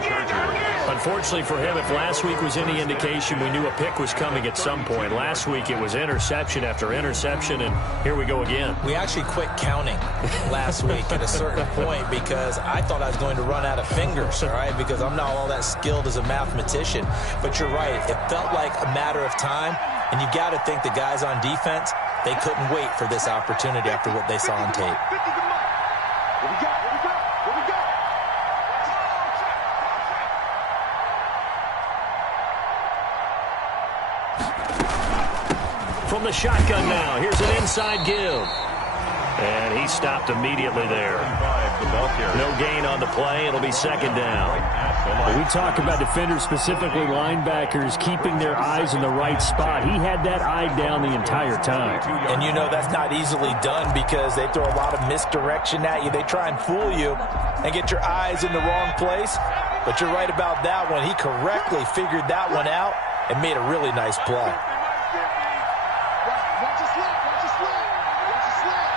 Unfortunately for him, if last week was any indication, we knew a pick was coming at some point. Last week it was interception after interception, and here we go again. We actually quit counting last week at a certain point because I thought I was going to run out of fingers, all right, because I'm not all that skilled as a mathematician. But you're right. It felt like a matter of time, and you got to think the guys on defense, they couldn't wait for this opportunity after what they saw on tape. What we got? What we got? What we got? From the shotgun now, here's an inside give. And he stopped immediately there. No gain on the play. It'll be 2nd down. We talk about defenders, specifically linebackers, keeping their eyes in the right spot. He had that eye down the entire time. And you know that's not easily done because they throw a lot of misdirection at you. They try and fool you and get your eyes in the wrong place. But you're right about that one. He correctly figured that one out and made a really nice play. Watch the slant. Watch the slant. Watch the slant.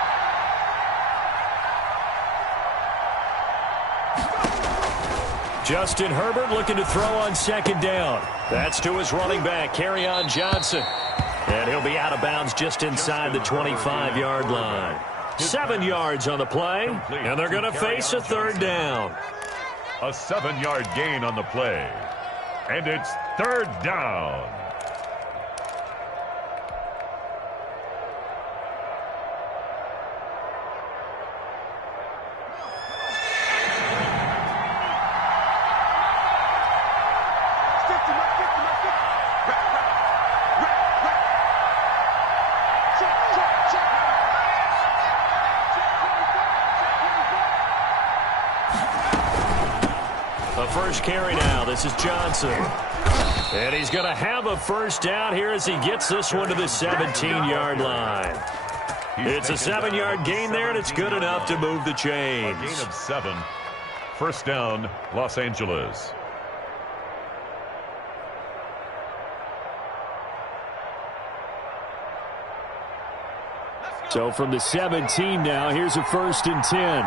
Justin Herbert looking to throw on 2nd down. That's to his running back, Kerryon Johnson. And he'll be out of bounds just inside the 25-yard line. 7 yards on the play, and they're going to face a 3rd down. A 7-yard gain on the play. And it's 3rd down. First carry now. This is Johnson. And he's going to have a 1st down here as he gets this one to the 17-yard line. It's a 7-yard gain there, and it's good enough to move the chains. A gain of 7. 1st down, Los Angeles. So from the 17 now, here's a 1st and 10.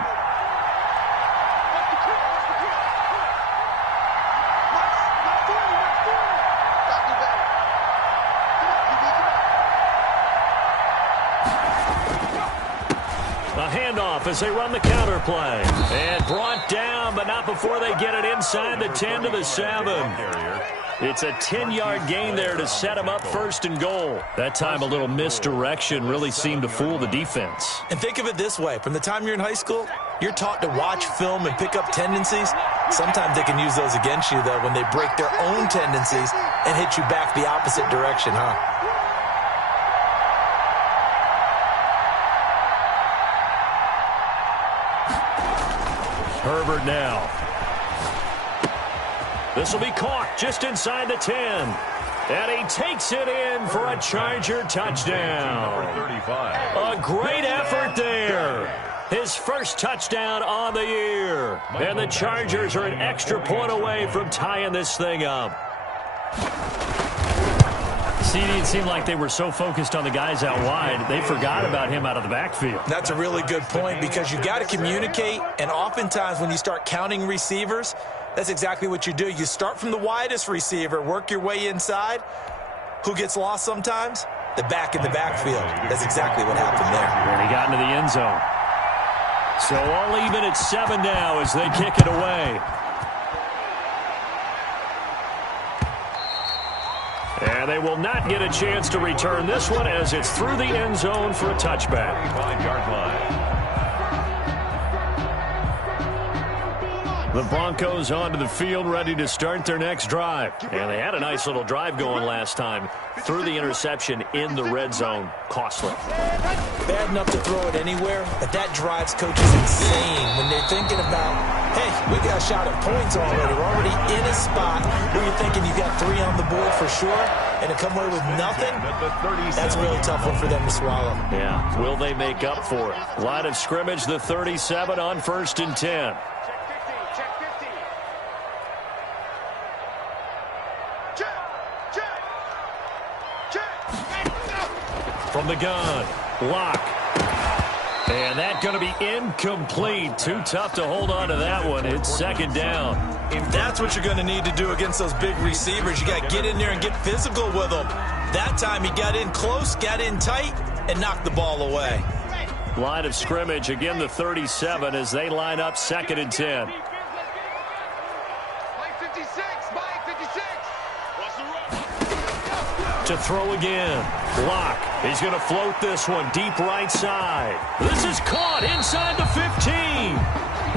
As they run the counter play. And brought down, but not before they get it inside the 10 to the 7. It's a 10-yard gain there to set him up 1st and goal. That time a little misdirection really seemed to fool the defense. And think of it this way. From the time you're in high school, you're taught to watch film and pick up tendencies. Sometimes they can use those against you, though, when they break their own tendencies and hit you back the opposite direction, huh? Herbert now. This will be caught just inside the 10. And he takes it in for a Charger touchdown. A great effort there. His 1st touchdown on the year. And the Chargers are an extra point away from tying this thing up. CD, it seemed like they were so focused on the guys out wide, they forgot about him out of the backfield. That's a really good point because you got to communicate, and oftentimes when you start counting receivers, that's exactly what you do. You start from the widest receiver, work your way inside. Who gets lost sometimes? The back in the backfield. That's exactly what happened there. And he got into the end zone. So all even at 7 now as they kick it away. And they will not get a chance to return this one as it's through the end zone for a touchback. 5-yard line. The Broncos onto the field, ready to start their next drive. And they had a nice little drive going last time. Threw the interception in the red zone. Costly. Bad enough to throw it anywhere, but that drives coaches insane when they're thinking about, hey, we got a shot at points already. We're already in a spot where you're thinking you got 3 on the board for sure, and to come away with nothing, that's a really tough one for them to swallow. Yeah, will they make up for it? Line of scrimmage, the 37 on 1st and 10. From the gun, Lock. And that's going to be incomplete. Too tough to hold on to that one. It's 2nd down. That's what you're going to need to do against those big receivers. You got to get in there and get physical with them. That time he got in close, got in tight, and knocked the ball away. Line of scrimmage, again the 37 as they line up 2nd and 10. To throw again. Lock. He's going to float this one deep right side. This is caught inside the 15.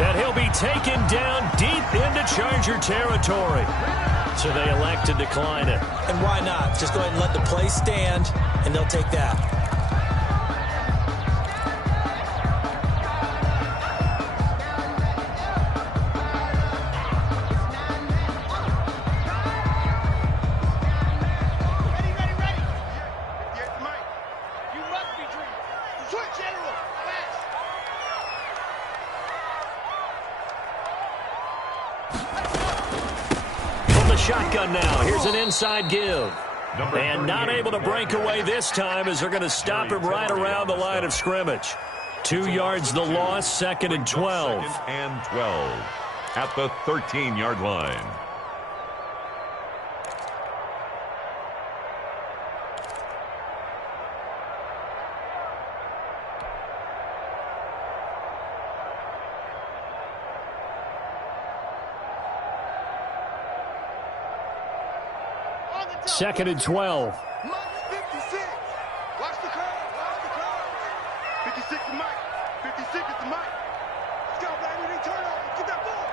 And he'll be taken down deep into Charger territory. So they elect to decline it. And why not? Just go ahead and let the play stand, and they'll take that. Shotgun now. Here's an inside give. And not able to break away this time as they're going to stop him right around the line of scrimmage. 2 yards the loss, 2nd and 12. 2nd and 12 at the 13-yard line. Second and 12. 56. Watch the curve. Watch the curve. 56 is Mike. 56 is the Mike. Let's go, baby. They turn over. Get that ball.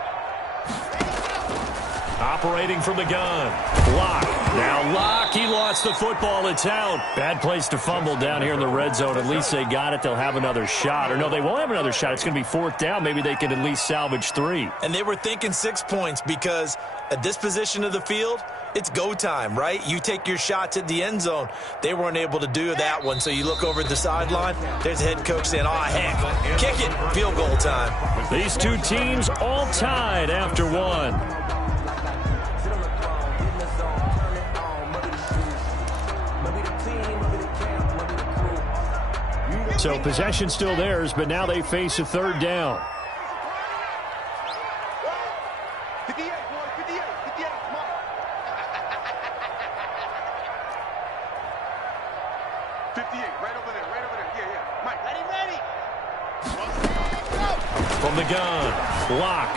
Operating from the gun. Lock. Now Lock. He lost the football. It's out. Bad place to fumble down here in the red zone. At least they got it. They'll have another shot. Or no, they won't have another shot. It's going to be 4th down. Maybe they could at least salvage 3. And they were thinking 6 points because at this position of the field, it's go time, right? You take your shots at the end zone. They weren't able to do that one, so you look over at the sideline. There's the head coach saying, oh, heck, kick it, field goal time. These two teams all tied after 1. So possession still theirs, but now they face a 3rd down. 58, boy. 58. 58. Come on. 58. Right over there. Right over there. Yeah, yeah. Mike. Ready. From the gun. Lock.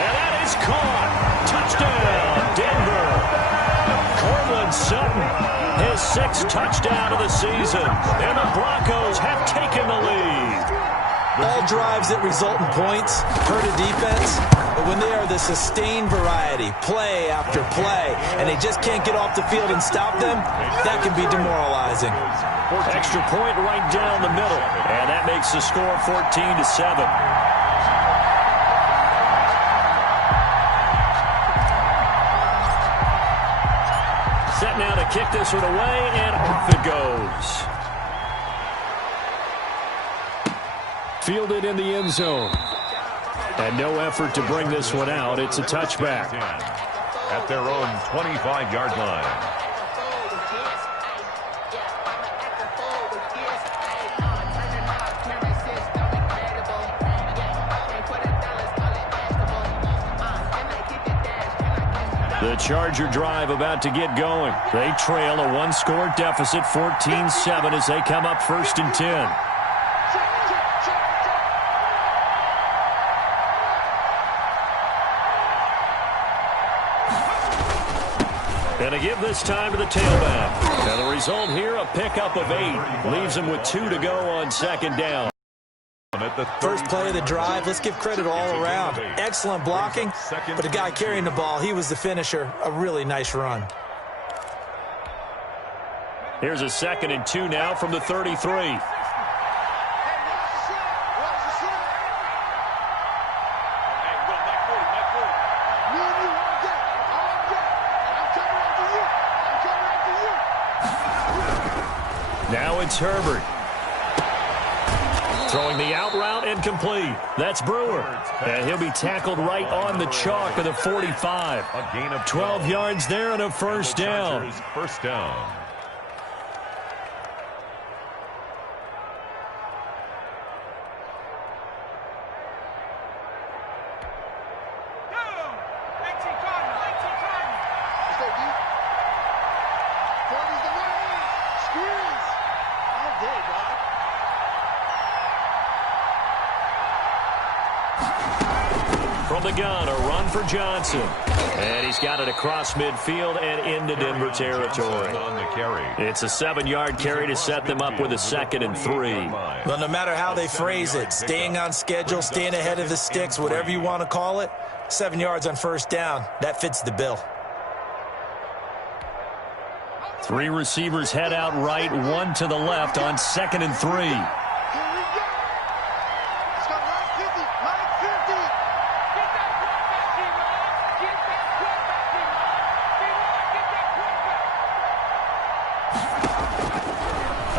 And that is caught. Touchdown, Denver. Cortland Sutton. His 6th touchdown of the season. And the Broncos have taken the lead. All drives that result in points hurt a defense, but when they are the sustained variety, play after play, and they just can't get off the field and stop them, that can be demoralizing. Extra point right down the middle. And that makes the score 14-7. Set now to kick this one away, and off it goes. Fielded in the end zone. And no effort to bring this one out. It's a touchback. At their own 25-yard line. The Charger drive about to get going. They trail a one-score deficit, 14-7, as they come up 1st and 10. And a give this time to the tailback. And the result here, a pickup of 8. Leaves him with 2 to go on 2nd down. First play of the drive, let's give credit all around. Excellent blocking, but the guy carrying the ball, he was the finisher. A really nice run. Here's a 2nd and 2 now from the 33. Now it's Herbert. Throwing the out route incomplete. That's Brewer. And he'll be tackled right on the chalk of the 45. A gain of 12 yards there and a first down. First down. From the gun, a run for Johnson. And he's got it across midfield and into Denver territory. On the carry. It's a 7-yard carry to set them up with a 2nd and 3. Well, no matter how they phrase it, staying on schedule, staying ahead of the sticks, whatever you want to call it, 7 yards on first down, that fits the bill. 3 receivers head out right, 1 to the left on 2nd and 3.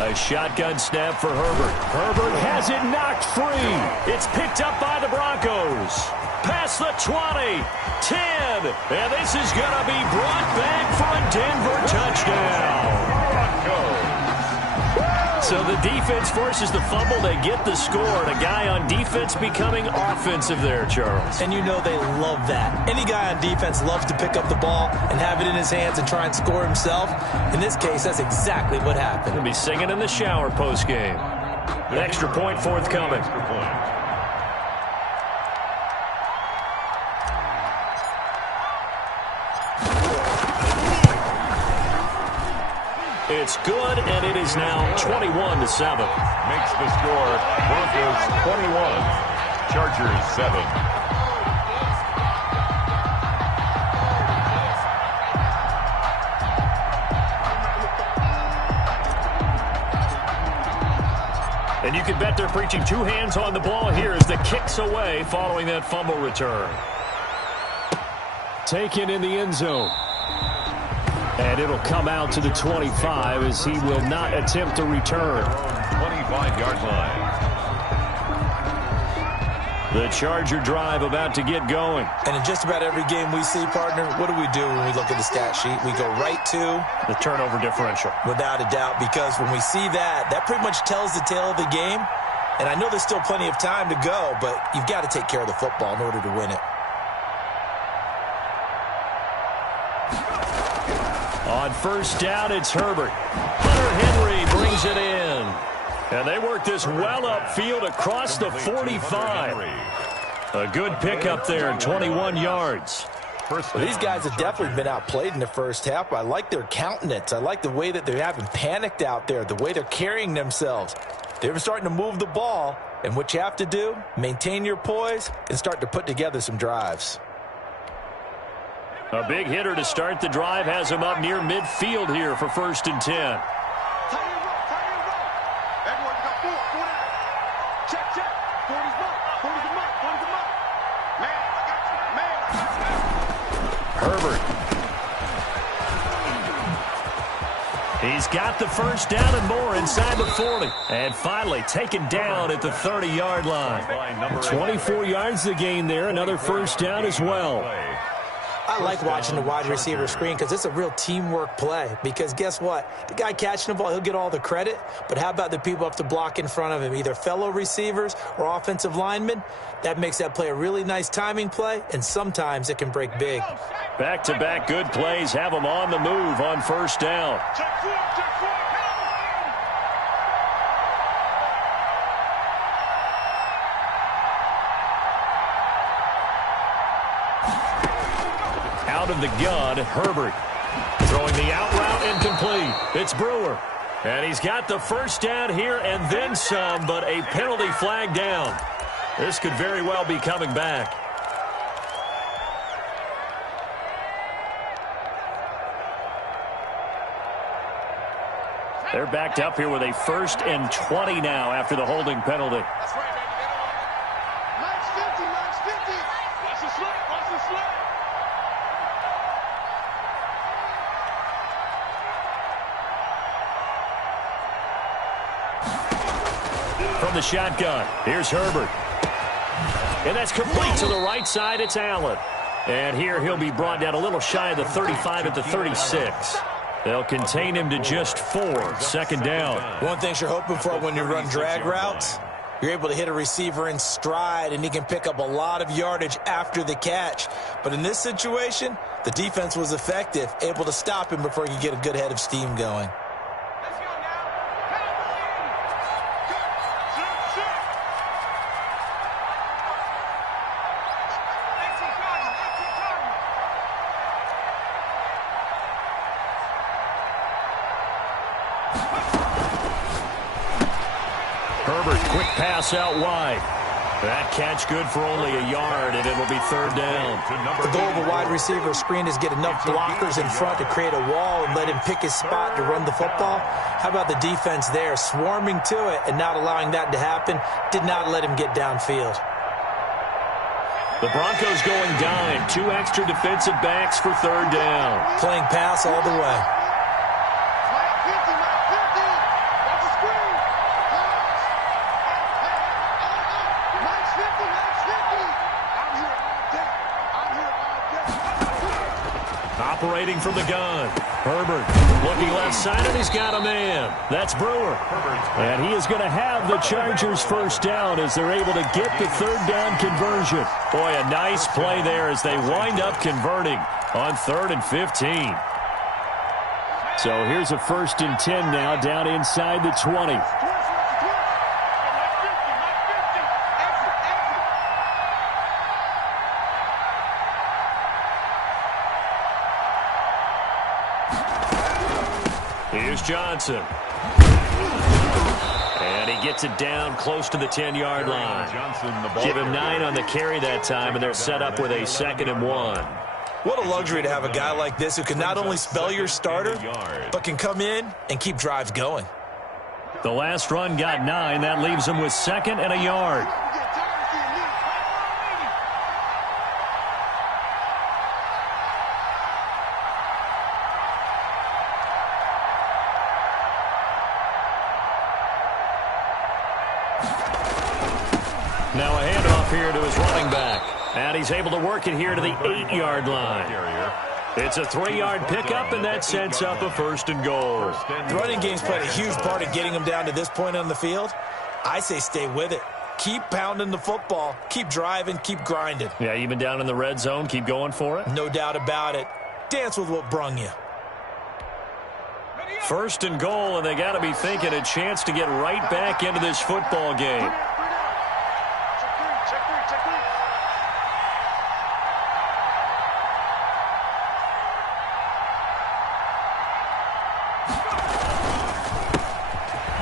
A shotgun snap for Herbert. Herbert has it knocked free. It's picked up by the Broncos. Past the 20, 10, and this is going to be brought back for a Denver touchdown. So the defense forces the fumble. They get the score, and a guy on defense becoming offensive there, Charles. And you know they love that. Any guy on defense loves to pick up the ball and have it in his hands and try and score himself. In this case, that's exactly what happened. He'll be singing in the shower post-game. An extra point forthcoming. It's good, and it is now 21-7. Makes the score Broncos 21, Chargers 7. And you can bet they're preaching 2 hands on the ball here as the kicks away following that fumble return. Taken in the end zone. And it'll come out to the 25 as he will not attempt to return. 25-yard line. The Charger drive about to get going. And in just about every game we see, partner, what do we do when we look at the stat sheet? We go right to the turnover differential. Without a doubt, because when we see that, that pretty much tells the tale of the game. And I know there's still plenty of time to go, but you've got to take care of the football in order to win it. On first down, it's Herbert. Hunter Henry brings it in. And they work this well upfield across the 45. A good pickup there, 21 yards. Well, these guys have definitely been outplayed in the first half. I like their countenance. I like the way that they haven't panicked out there, the way they're carrying themselves. They're starting to move the ball, and what you have to do, maintain your poise and start to put together some drives. A big hitter to start the drive has him up near midfield here for 1st and 10. Herbert. He's got the first down and more inside the 40. And finally taken down at the 30-yard line. 24 yards to gain there. Another first down as well. I like watching the wide receiver screen because it's a real teamwork play. Because guess what? The guy catching the ball, he'll get all the credit. But how about the people up to block in front of him, either fellow receivers or offensive linemen? That makes that play a really nice timing play, and sometimes it can break big. Back-to-back good plays have them on the move on first down. Out of the gun, Herbert. Throwing the out route incomplete. It's Brewer. And he's got the first down here and then some, but a penalty flag down. This could very well be coming back. They're backed up here with a 1st and 20 now after the holding penalty. That's right, baby. They don't want it. Max 50, Max 50. Watch the slip, watch the slip. From the shotgun, here's Herbert. And that's complete to the right side. It's Allen. And here he'll be brought down a little shy of the 35 at the 36. They'll contain him to just 4. 2nd down. One thing you're hoping for when you run drag routes, you're able to hit a receiver in stride, and he can pick up a lot of yardage after the catch. But in this situation, the defense was effective, able to stop him before he could get a good head of steam going. Let's go now. Herbert, quick pass out wide. That catch good for only a yard, and it'll be 3rd down. The goal of a wide receiver screen is get enough blockers in front to create a wall and let him pick his spot to run the football. How about the defense there, swarming to it and not allowing that to happen? Did not let him get downfield. The Broncos going dime. 2 extra defensive backs for 3rd down. Playing pass all the way. Operating from the gun. Herbert looking left side, and he's got a man. That's Brewer. And he is going to have the Chargers' first down as they're able to get the 3rd down conversion. Boy, a nice play there as they wind up converting on 3rd and 15. So here's a 1st and 10 now down inside the 20. Here's Johnson. And he gets it down close to the 10-yard line. Give him 9 on the carry that time, and they're set up with a 2nd and 1. What a luxury to have a guy like this who can not only spell your starter, but can come in and keep drives going. The last run got 9. That leaves him with 2nd and a yard. Now a handoff here to his running back. And he's able to work it here to the 8-yard line. It's a 3-yard pickup, and that sets up a 1st and goal. The running game's played a huge part in getting him down to this point on the field. I say stay with it. Keep pounding the football. Keep driving. Keep grinding. Yeah, even down in the red zone, keep going for it. No doubt about it. Dance with what brung you. 1st and goal, and they got to be thinking a chance to get right back into this football game.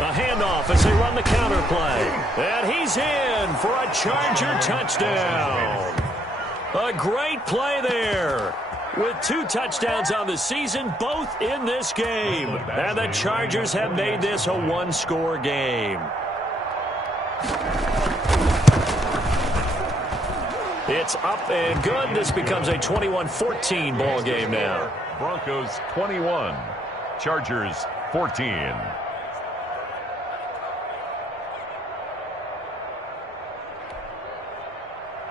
A handoff as they run the counter play. And he's in for a Charger touchdown. A great play there. With 2 touchdowns on the season, both in this game. And the Chargers have made this a 1-score game. It's up and good. This becomes a 21-14 ball game now. Broncos 21, Chargers 14.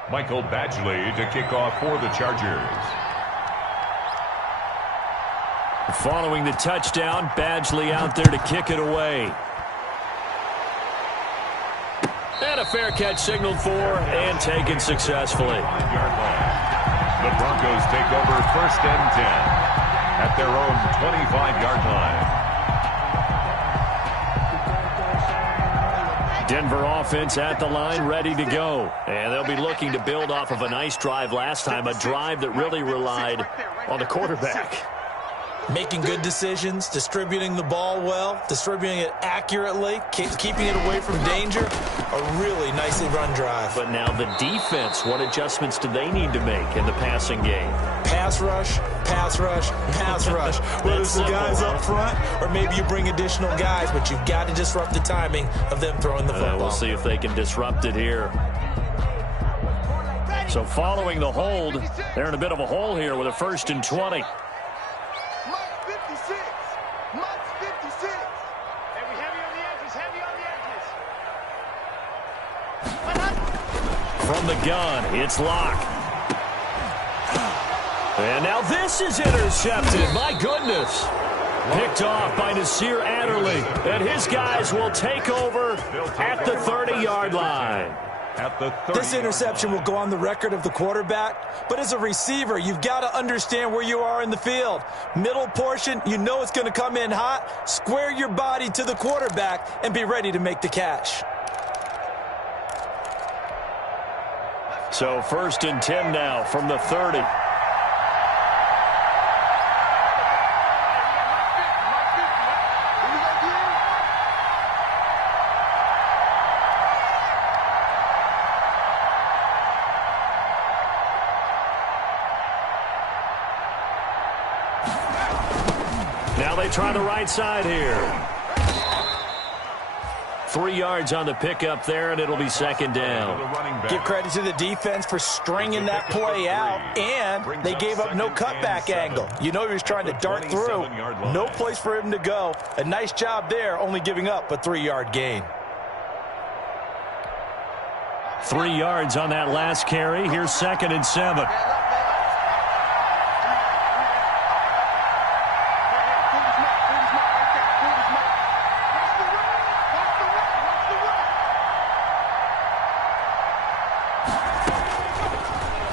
Michael Badgley to kick off for the Chargers. Following the touchdown, Badgley out there to kick it away. And a fair catch signaled for and taken successfully. The Broncos take over 1st and 10 at their own 25-yard line. Denver offense at the line, ready to go. And they'll be looking to build off of a nice drive last time, a drive that really relied on the quarterback. Making good decisions, distributing the ball well, distributing it accurately, keeping it away from danger. A really nicely run drive. But now the defense, what adjustments do they need to make in the passing game? Pass rush, pass rush, pass rush. Whether it's the guys up front or maybe you bring additional guys, but you've got to disrupt the timing of them throwing the football. We'll see if they can disrupt it here. So following the hold, they're in a bit of a hole here with a 1st and 20. From the gun, it's Locke. And now this is intercepted. My goodness. Picked off by Nasir Adderley. And his guys will take over at the 30-yard line. This interception will go on the record of the quarterback, but as a receiver, you've got to understand where you are in the field. Middle portion, you know it's going to come in hot. Square your body to the quarterback and be ready to make the catch. So 1st and 10 now from the 30. Now they try the right side here. 3 yards on the pickup there, and it'll be 2nd down. Give credit to the defense for stringing that play out, and they gave up no cutback angle. You know he was trying to dart through. No place for him to go. A nice job there, only giving up a 3-yard gain. 3 yards on that last carry. Here's 2nd and 7.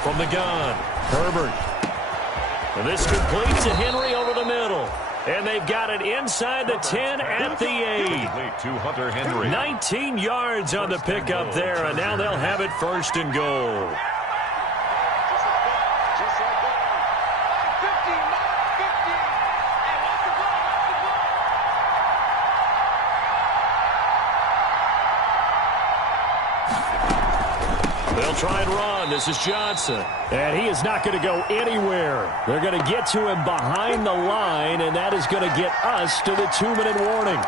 From the gun, Herbert. And this completes to Henry over the middle. And they've got it inside the 10 at the 8. 19 yards on the pickup there, and now they'll have it 1st and goal. They'll try and run. This is Johnson. And he is not going to go anywhere. They're going to get to him behind the line, and that is going to get us to the 2-minute warning.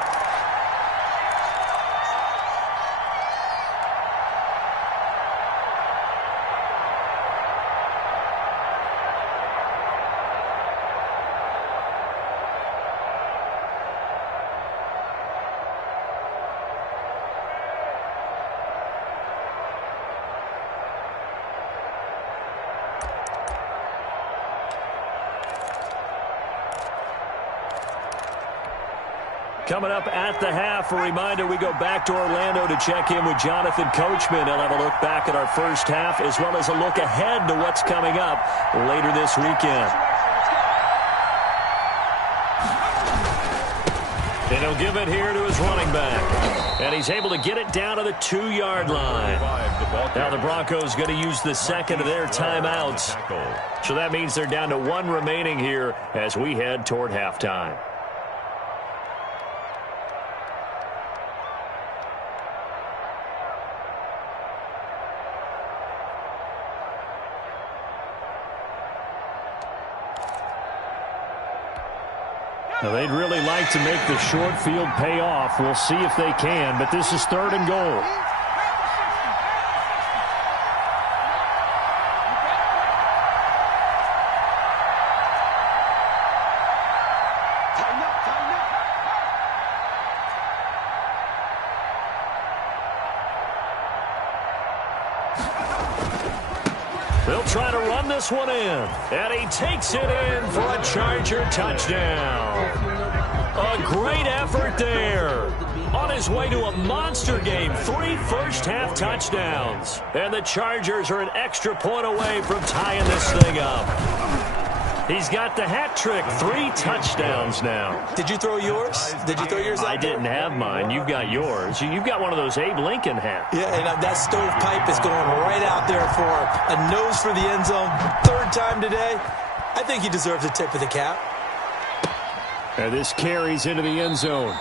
Coming up at the half, a reminder, we go back to Orlando to check in with Jonathan Coachman. He'll have a look back at our first half as well as a look ahead to what's coming up later this weekend. And he'll give it here to his running back. And he's able to get it down to the 2-yard line. Now the Broncos going to use the 2nd of their timeouts. So that means they're down to 1 remaining here as we head toward halftime. Now they'd really like to make the short field pay off. We'll see if they can, but this is 3rd and goal. They'll try to run this one in. And he takes it in for a Charger touchdown. A great effort there. On his way to a monster game, 3 first-half touchdowns. And the Chargers are an extra point away from tying this thing up. He's got the hat trick, 3 touchdowns now. Did you throw yours? Did you throw yours out I didn't have mine. You've got yours. You've got one of those Abe Lincoln hats. Yeah, and that stovepipe is going right out there for a nose for the end zone. 3rd time today. I think he deserves a tip of the cap. And this carries into the end zone.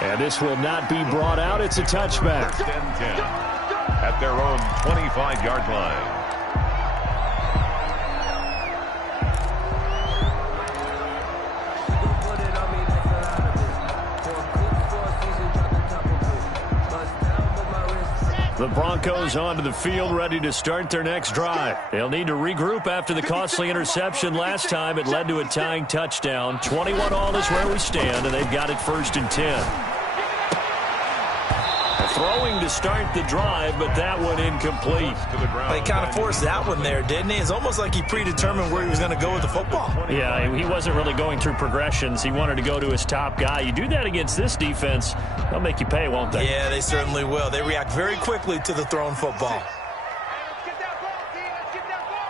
And this will not be brought out. It's a touchback. 1st and 10 at their own 25-yard line. The Broncos onto the field, ready to start their next drive. They'll need to regroup after the costly interception last time. It led to a tying touchdown. 21-all is where we stand, and they've got it 1st and 10. Throwing to start the drive, but that one incomplete. He kind of forced that one there, didn't he? It's almost like he predetermined where he was going to go with the football. Yeah, he wasn't really going through progressions. He wanted to go to his top guy. You do that against this defense, they'll make you pay, won't they? Yeah, they certainly will. They react very quickly to the thrown football. Let's get that ball, D. Let's get that ball.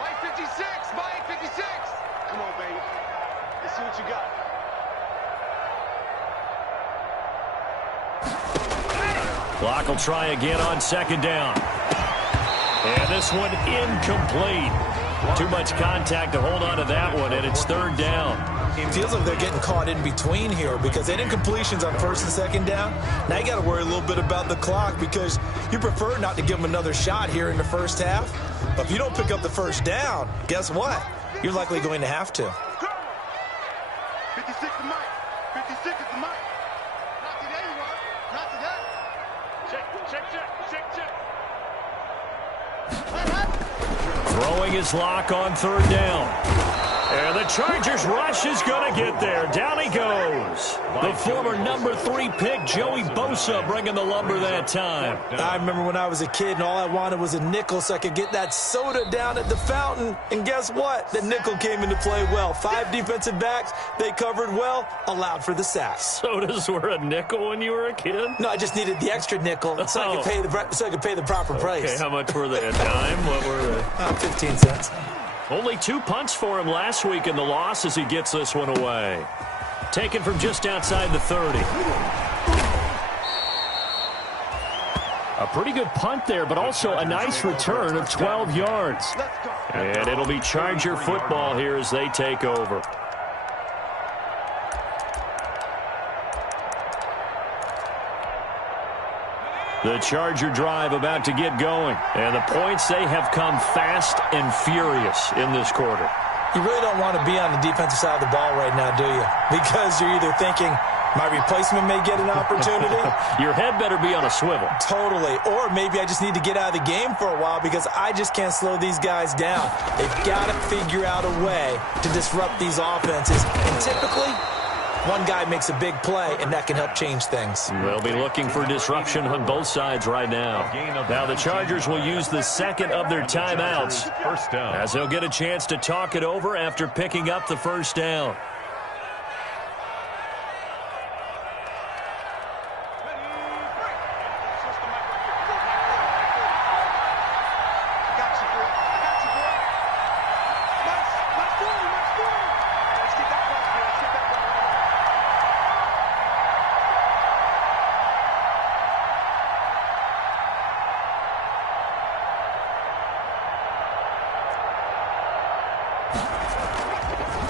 Mike 56. Mike 56. Come on, baby. Let's see what you got. Clock will try again on 2nd down. And this one incomplete. Too much contact to hold on to that one, and it's 3rd down. It feels like they're getting caught in between here because they did completions on 1st and 2nd down. Now you got to worry a little bit about the clock because you prefer not to give them another shot here in the 1st half. But if you don't pick up the 1st down, guess what? You're likely going to have to. 56 to Mike. 56 is the Mike. Not today, Mark. Not today. Check. Throwing his lock on 3rd down. And the Chargers rush is going to get there. Down he goes. The former number 3 pick, Joey Bosa, bringing the lumber that time. I remember when I was a kid and all I wanted was a nickel so I could get that soda down at the fountain. And guess what? The nickel came into play well. 5 defensive backs. They covered well. Allowed for the sack. Sodas were a nickel when you were a kid? No, I just needed the extra nickel so I could pay the proper price. Okay, how much were they? A dime? What were they? 15 cents. Only 2 punts for him last week in the loss as he gets this one away. Taken from just outside the 30. A pretty good punt there, but also a nice return of 12 yards. And it'll be Charger football here as they take over. The Charger drive about to get going. And the points, they have come fast and furious in this quarter. You really don't want to be on the defensive side of the ball right now, do you? Because you're either thinking, my replacement may get an opportunity. Your head better be on a swivel. Totally. Or maybe I just need to get out of the game for a while because I just can't slow these guys down. They've got to figure out a way to disrupt these offenses. And typically, one guy makes a big play, and that can help change things. They'll be looking for disruption on both sides right now. Now the Chargers will use the 2nd of their timeouts 1st down. as they'll get a chance to talk it over after picking up the 1st down.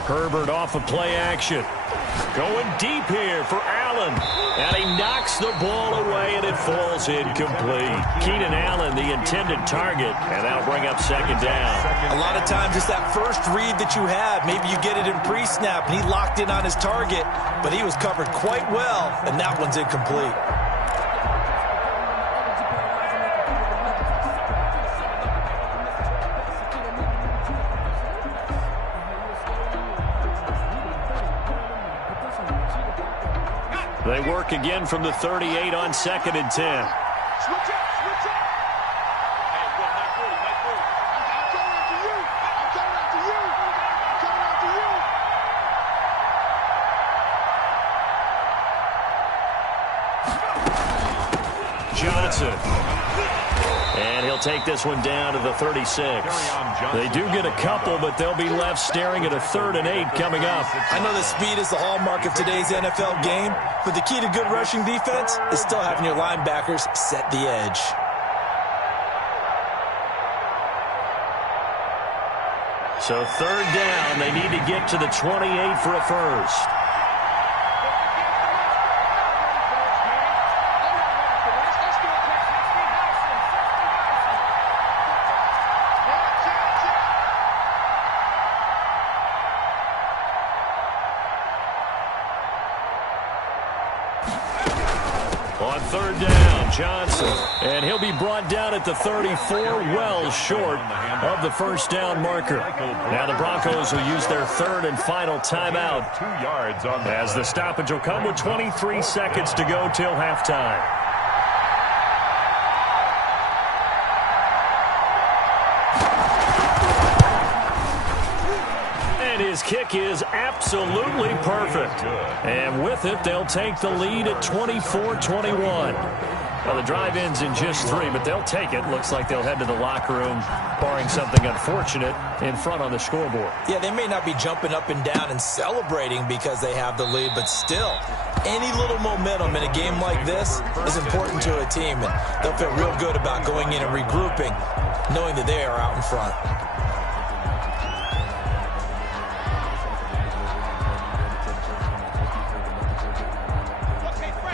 Herbert off of play action. Going deep here for Allen. And he knocks the ball away, and it falls incomplete. Keenan Allen, the intended target, and that'll bring up 2nd down. A lot of times, it's that first read that you have. Maybe you get it in pre-snap, and he locked in on his target, but he was covered quite well, and that one's incomplete. They work again from the 38 on 2nd and 10. Switch up. Hey, go, Mike 40. take this one down to the 36. They do get a couple, but they'll be left staring at a 3rd and 8 coming up. I know that speed is the hallmark of today's NFL game, but the key to good rushing defense is still having your linebackers set the edge. So 3rd down, they need to get to the 28 for a first. On 3rd down, Johnson, and he'll be brought down at the 34, well short of the first down marker. Now the Broncos will use their 3rd and final timeout 2 yards on as the stoppage will come with 23 seconds to go till halftime. His kick is absolutely perfect. And with it, they'll take the lead at 24-21. Well, the drive ends in just 3, but they'll take it. Looks like they'll head to the locker room, barring something unfortunate, in front on the scoreboard. Yeah, they may not be jumping up and down and celebrating because they have the lead, but still, any little momentum in a game like this is important to a team, and they'll feel real good about going in and regrouping, knowing that they are out in front.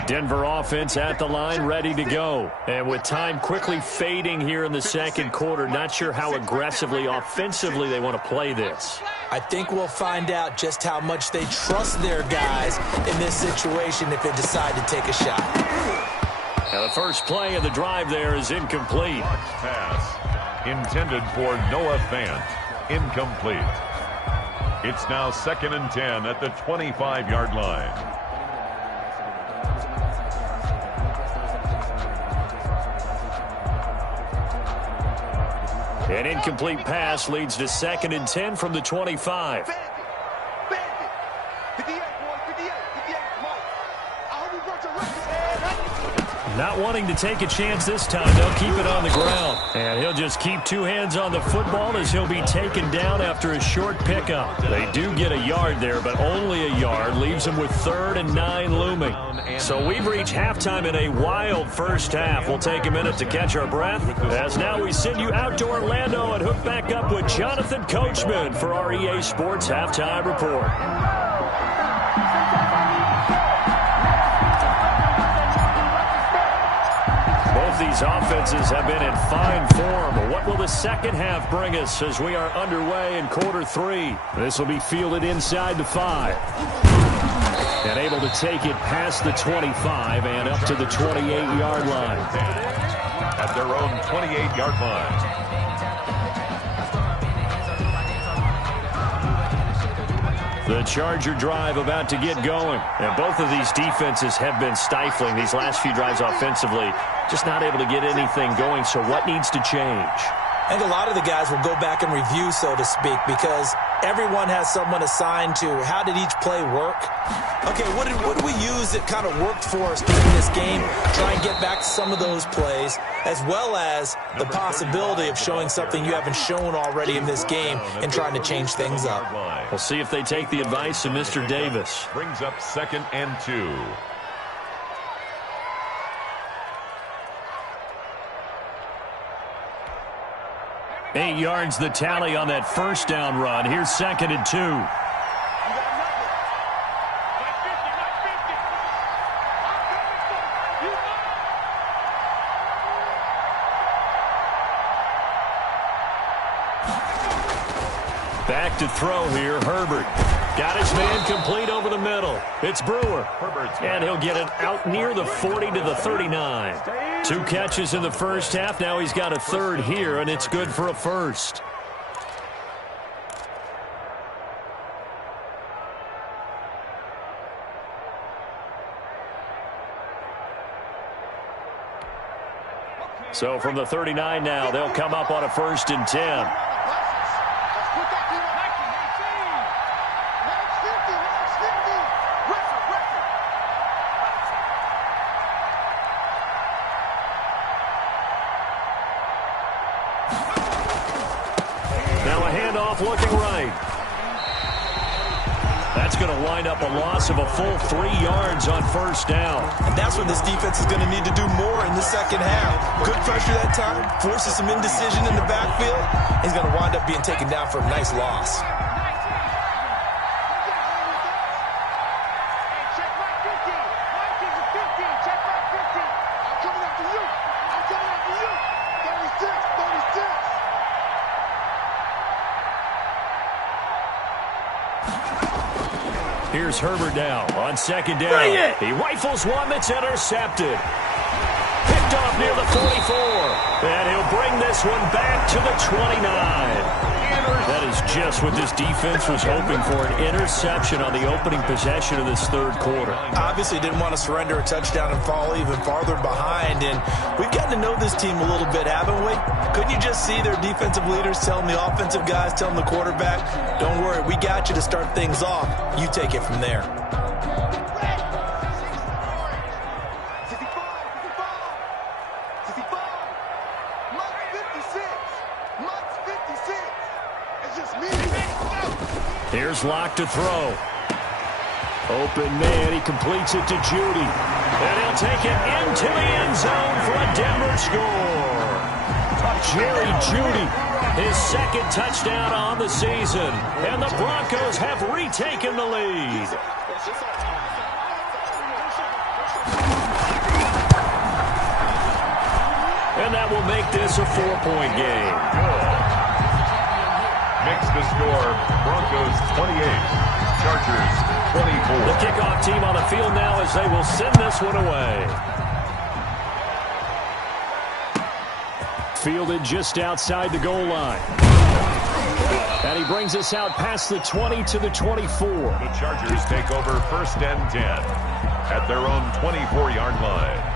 Denver offense at the line, ready to go. And with time quickly fading here in the second quarter, not sure how aggressively, offensively they want to play this. I think we'll find out just how much they trust their guys in this situation if they decide to take a shot. Now the first play of the drive there is incomplete. Pass intended for Noah Fant. Incomplete. It's now 2nd and 10 at the 25-yard line. An incomplete pass leads to 2nd and 10 from the 25. Bandit. 58, boy, 58, Mike. I hope he runs a record. Not wanting to take a chance this time, they'll keep it on the ground. And he'll just keep 2 hands on the football as he'll be taken down after a short pickup. They do get a yard there, but only a yard. Leaves them with 3rd and 9 looming. So we've reached halftime in a wild first half. We'll take a minute to catch our breath, as now we send you out to Orlando and hook back up with Jonathan Coachman for our EA Sports Halftime Report. Both these offenses have been in fine form. What will the second half bring us as we are underway in quarter 3? This will be fielded inside the 5. And able to take it past the 25 and up to the 28-yard line. At their own 28-yard line. The Charger drive about to get going. And both of these defenses have been stifling these last few drives offensively. Just not able to get anything going. So what needs to change? I think a lot of the guys will go back and review, so to speak, because everyone has someone assigned to how did each play work. Okay, what did we use that kind of worked for us during this game? Try and get back to some of those plays, as well as the possibility of showing something you haven't shown already in this game and trying to change things up. We'll see if they take the advice of Mr. Davis. Brings up 2nd and 2. Eight yards the tally on that first down run. Here's 2nd and 2. Back to throw here, Herbert. Got his man complete over the middle. It's Brewer. And he'll get it out near the 40 to the 39. 2 catches in the first half. Now he's got a 3rd here, and it's good for a first. So from the 39 now, they'll come up on a 1st and 10. handoff looking right. That's going to wind up a loss of a full 3 yards on first down. And that's what this defense is going to need to do more in the second half. Good pressure that time, forces some indecision in the backfield. He's going to wind up being taken down for a nice loss. Here's Herbert now on second down. He rifles one that's intercepted. Picked off near the 44. And he'll bring this one back to the 29. That is just what this defense was hoping for, an interception on the opening possession of this third quarter. Obviously didn't want to surrender a touchdown and fall even farther behind. And we've gotten to know this team a little bit, haven't we? Couldn't you just see their defensive leaders telling the offensive guys, telling the quarterback, don't worry, we got you to start things off. You take it from there. Here's Locke to throw. Open man, he completes it to Judy. And he'll take it into the end zone for a Denver score. Jerry Judy, his second touchdown on the season. And the Broncos have retaken the lead. And that will make this a 4-point game. Makes the score Broncos 28, Chargers 24. The kickoff team on the field now as they will send this one away. Fielded just outside the goal line. And he brings us out past the 20 to the 24. The Chargers take over first and 10 at their own 24-yard line.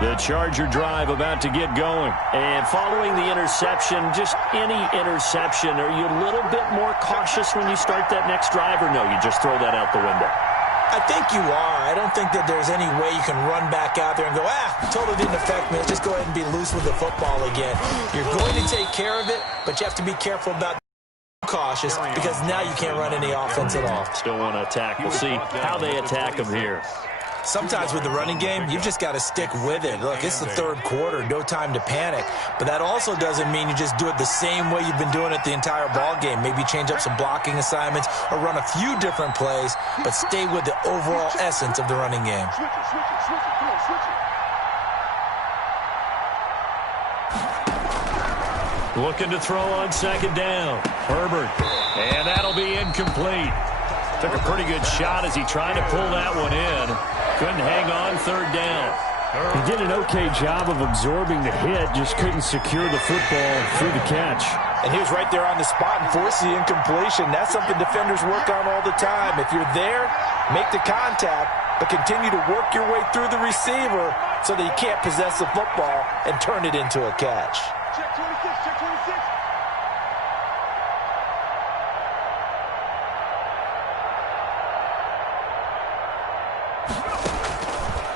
The Charger drive about to get going. And following the interception, just any interception, are you a little bit more cautious when you start that next drive, or no, you just throw that out the window? I think you are. I don't think that there's any way you can run back out there and go, totally didn't affect me. Let's just go ahead and be loose with the football again. You're going to take care of it, but you have to be careful about cautious because now you can't run any offense at all. Still want to attack. We'll see how they attack them here. Sometimes with the running game, you've just got to stick with it. Look, it's the third quarter, no time to panic. But that also doesn't mean you just do it the same way you've been doing it the entire ball game. Maybe change up some blocking assignments or run a few different plays, but stay with the overall essence of the running game. Looking to throw on second down. Herbert. And that'll be incomplete. Took a pretty good shot as he tried to pull that one in. Couldn't hang on third down. He did an okay job of absorbing the hit, just couldn't secure the football through the catch. And he was right there on the spot and forced the incompletion. That's something defenders work on all the time. If you're there, make the contact, but continue to work your way through the receiver so that you can't possess the football and turn it into a catch. Check 26, check 26.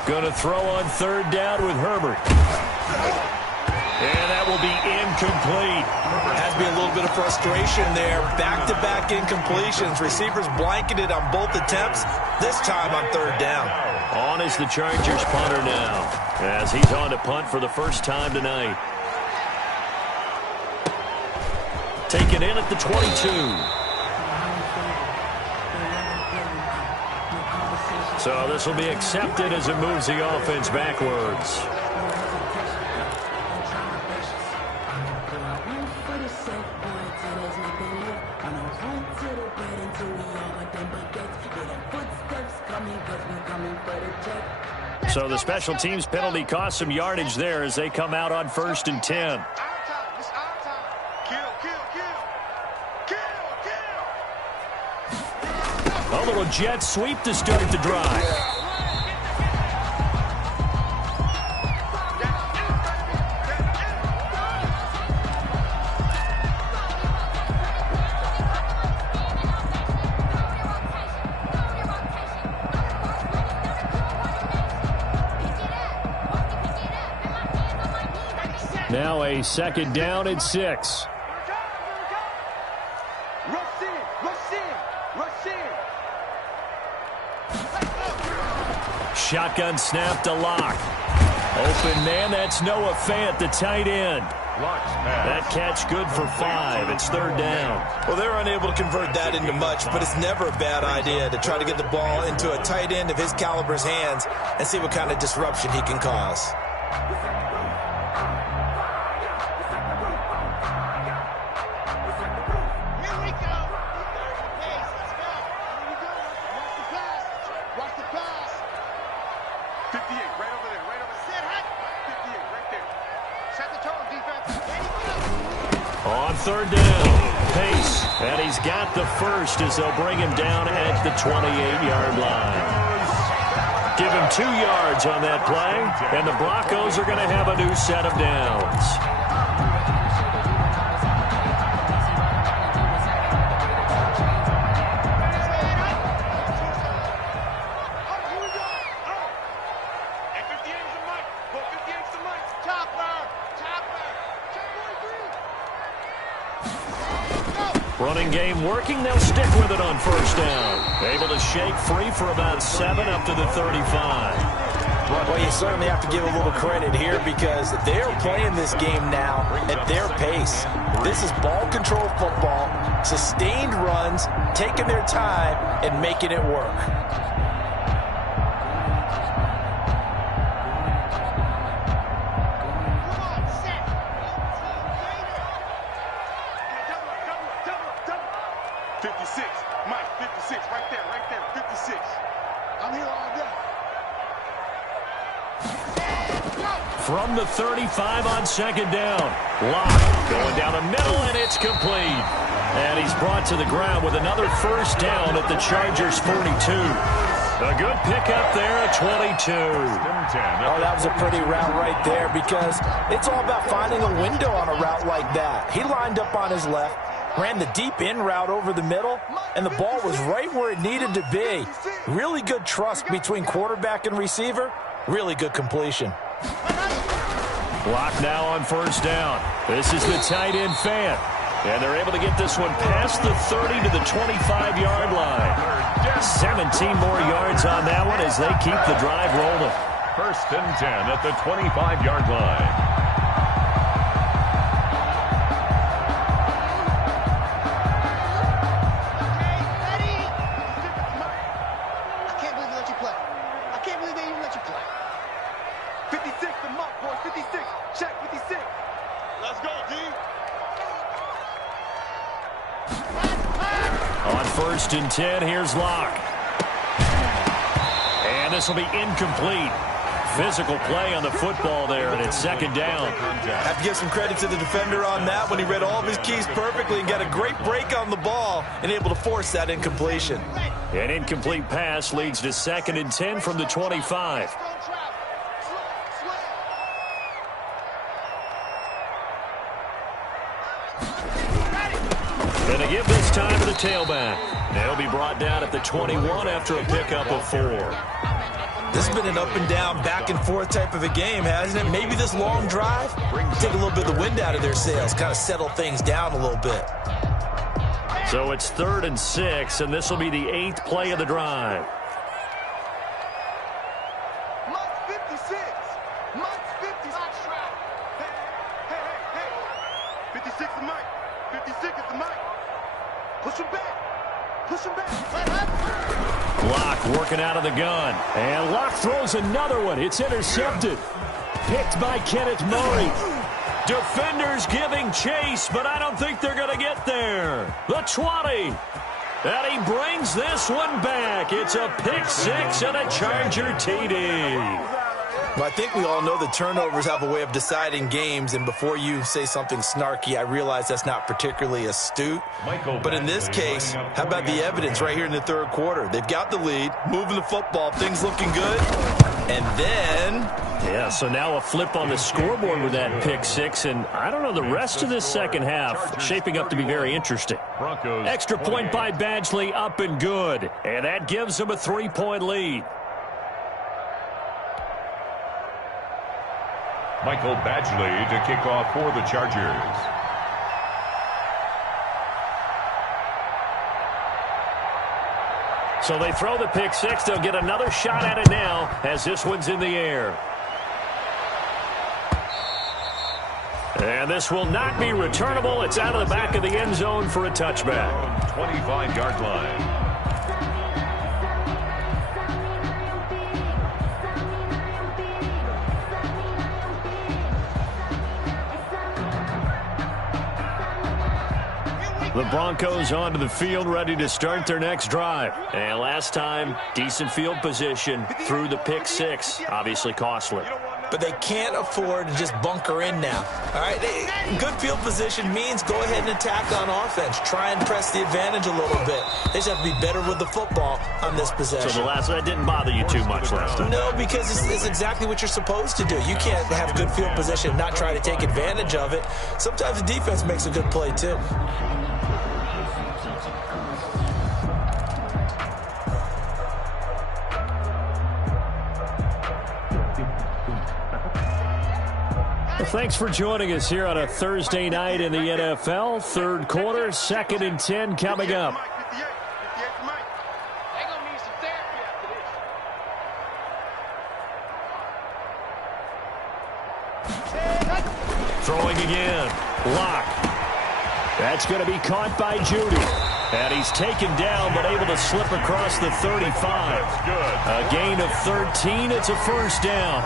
Going to throw on third down with Herbert. And that will be incomplete. Has to be a little bit of frustration there. Back-to-back incompletions. Receivers blanketed on both attempts, this time on third down. On is the Chargers punter now, as he's on to punt for the first time tonight. Taken in at the 22. So this will be accepted as it moves the offense backwards. So the special teams penalty cost some yardage there as they come out on first and 10. A little jet sweep to start the drive. Now a second down and 6. Rush in, rush in, rush in. Shotgun snap to Locke. Open man, that's Noah Fant, the tight end. That catch good for 5. It's third down. Well, they're unable to convert that into much, but it's never a bad idea to try to get the ball into a tight end of his caliber's hands and see what kind of disruption he can cause. Here we go. Pace, let's go. Here we go. Watch the pass. Watch the pass. 58, right over there, right over there. Set hot. 58, right there. Set the tone, defense. On third down, Pace, and he's got the first as they'll bring him down at the 28-yard line. Give him 2 yards on that play, and the Broncos are going to have a new set of downs. Running game working. They'll stick with it on first down. Able to shake free for about 7 up to the 35. Well, you certainly have to give a little credit here because they're playing this game now at their pace. This is ball control football, sustained runs, taking their time, and making it work. From the 35 on second down. Locke going down the middle, and it's complete. And he's brought to the ground with another first down at the Chargers' 42. A good pickup there at 22. Oh, that was a pretty route right there because it's all about finding a window on a route like that. He lined up on his left, ran the deep in route over the middle, and the ball was right where it needed to be. Really good trust between quarterback and receiver. Really good completion. Locke now on first down. This is the tight end Fant. And they're able to get this one past the 30 to the 25-yard line. 17 more yards on that one as they keep the drive rolling. First and 10 at the 25-yard line. First and 10, here's Locke. And this will be incomplete. Physical play on the football there, and it's second down. Have to give some credit to the defender on that when he read all of his keys perfectly and got a great break on the ball and able to force that incompletion. An incomplete pass leads to second and 10 from the 25. And they give this time to the tailback. They'll be brought down at the 21 after a pickup of 4. This has been an up and down, back and forth type of a game, hasn't it? Maybe this long drive, take a little bit of the wind out of their sails, kind of settle things down a little bit. So it's 3rd and 6, and this will be the 8th play of the drive. Mike 56. Mike 56. Hey. 56 is Mike. 56 is the Mike. Push him back. Push him back. Locke working out of the gun. And Locke throws another one. It's intercepted. Picked by Kenneth Murray. Defenders giving chase, but I don't think they're going to get there. The 20. And he brings this one back. It's a pick 6 and a Charger TD. Well, I think we all know that turnovers have a way of deciding games, and before you say something snarky, I realize that's not particularly astute. But in this case, how about the evidence right here in the third quarter? They've got the lead, moving the football, things looking good, and then... Yeah, so now a flip on the scoreboard with that pick 6, and I don't know, the rest of this second half shaping up to be very interesting. Extra point by Badgley, up and good, and that gives them a 3-point lead. Michael Badgley to kick off for the Chargers. So they throw the pick six. They'll get another shot at it now as this one's in the air. And this will not be returnable. It's out of the back of the end zone for a touchback. 25-yard line. The Broncos onto the field, ready to start their next drive. And last time, decent field position through the pick six. Obviously costly. But they can't afford to just bunker in now. All right, good field position means go ahead and attack on offense. Try and press the advantage a little bit. They just have to be better with the football on this possession. So that didn't bother you too much last time? No, because it's exactly what you're supposed to do. You can't have good field position and not try to take advantage of it. Sometimes the defense makes a good play, too. Thanks for joining us here on a Thursday night in the NFL. Third quarter, 2nd and 10 coming up. Throwing again. Lock. That's going to be caught by Judy. And he's taken down but able to slip across the 35. A gain of 13. It's a first down.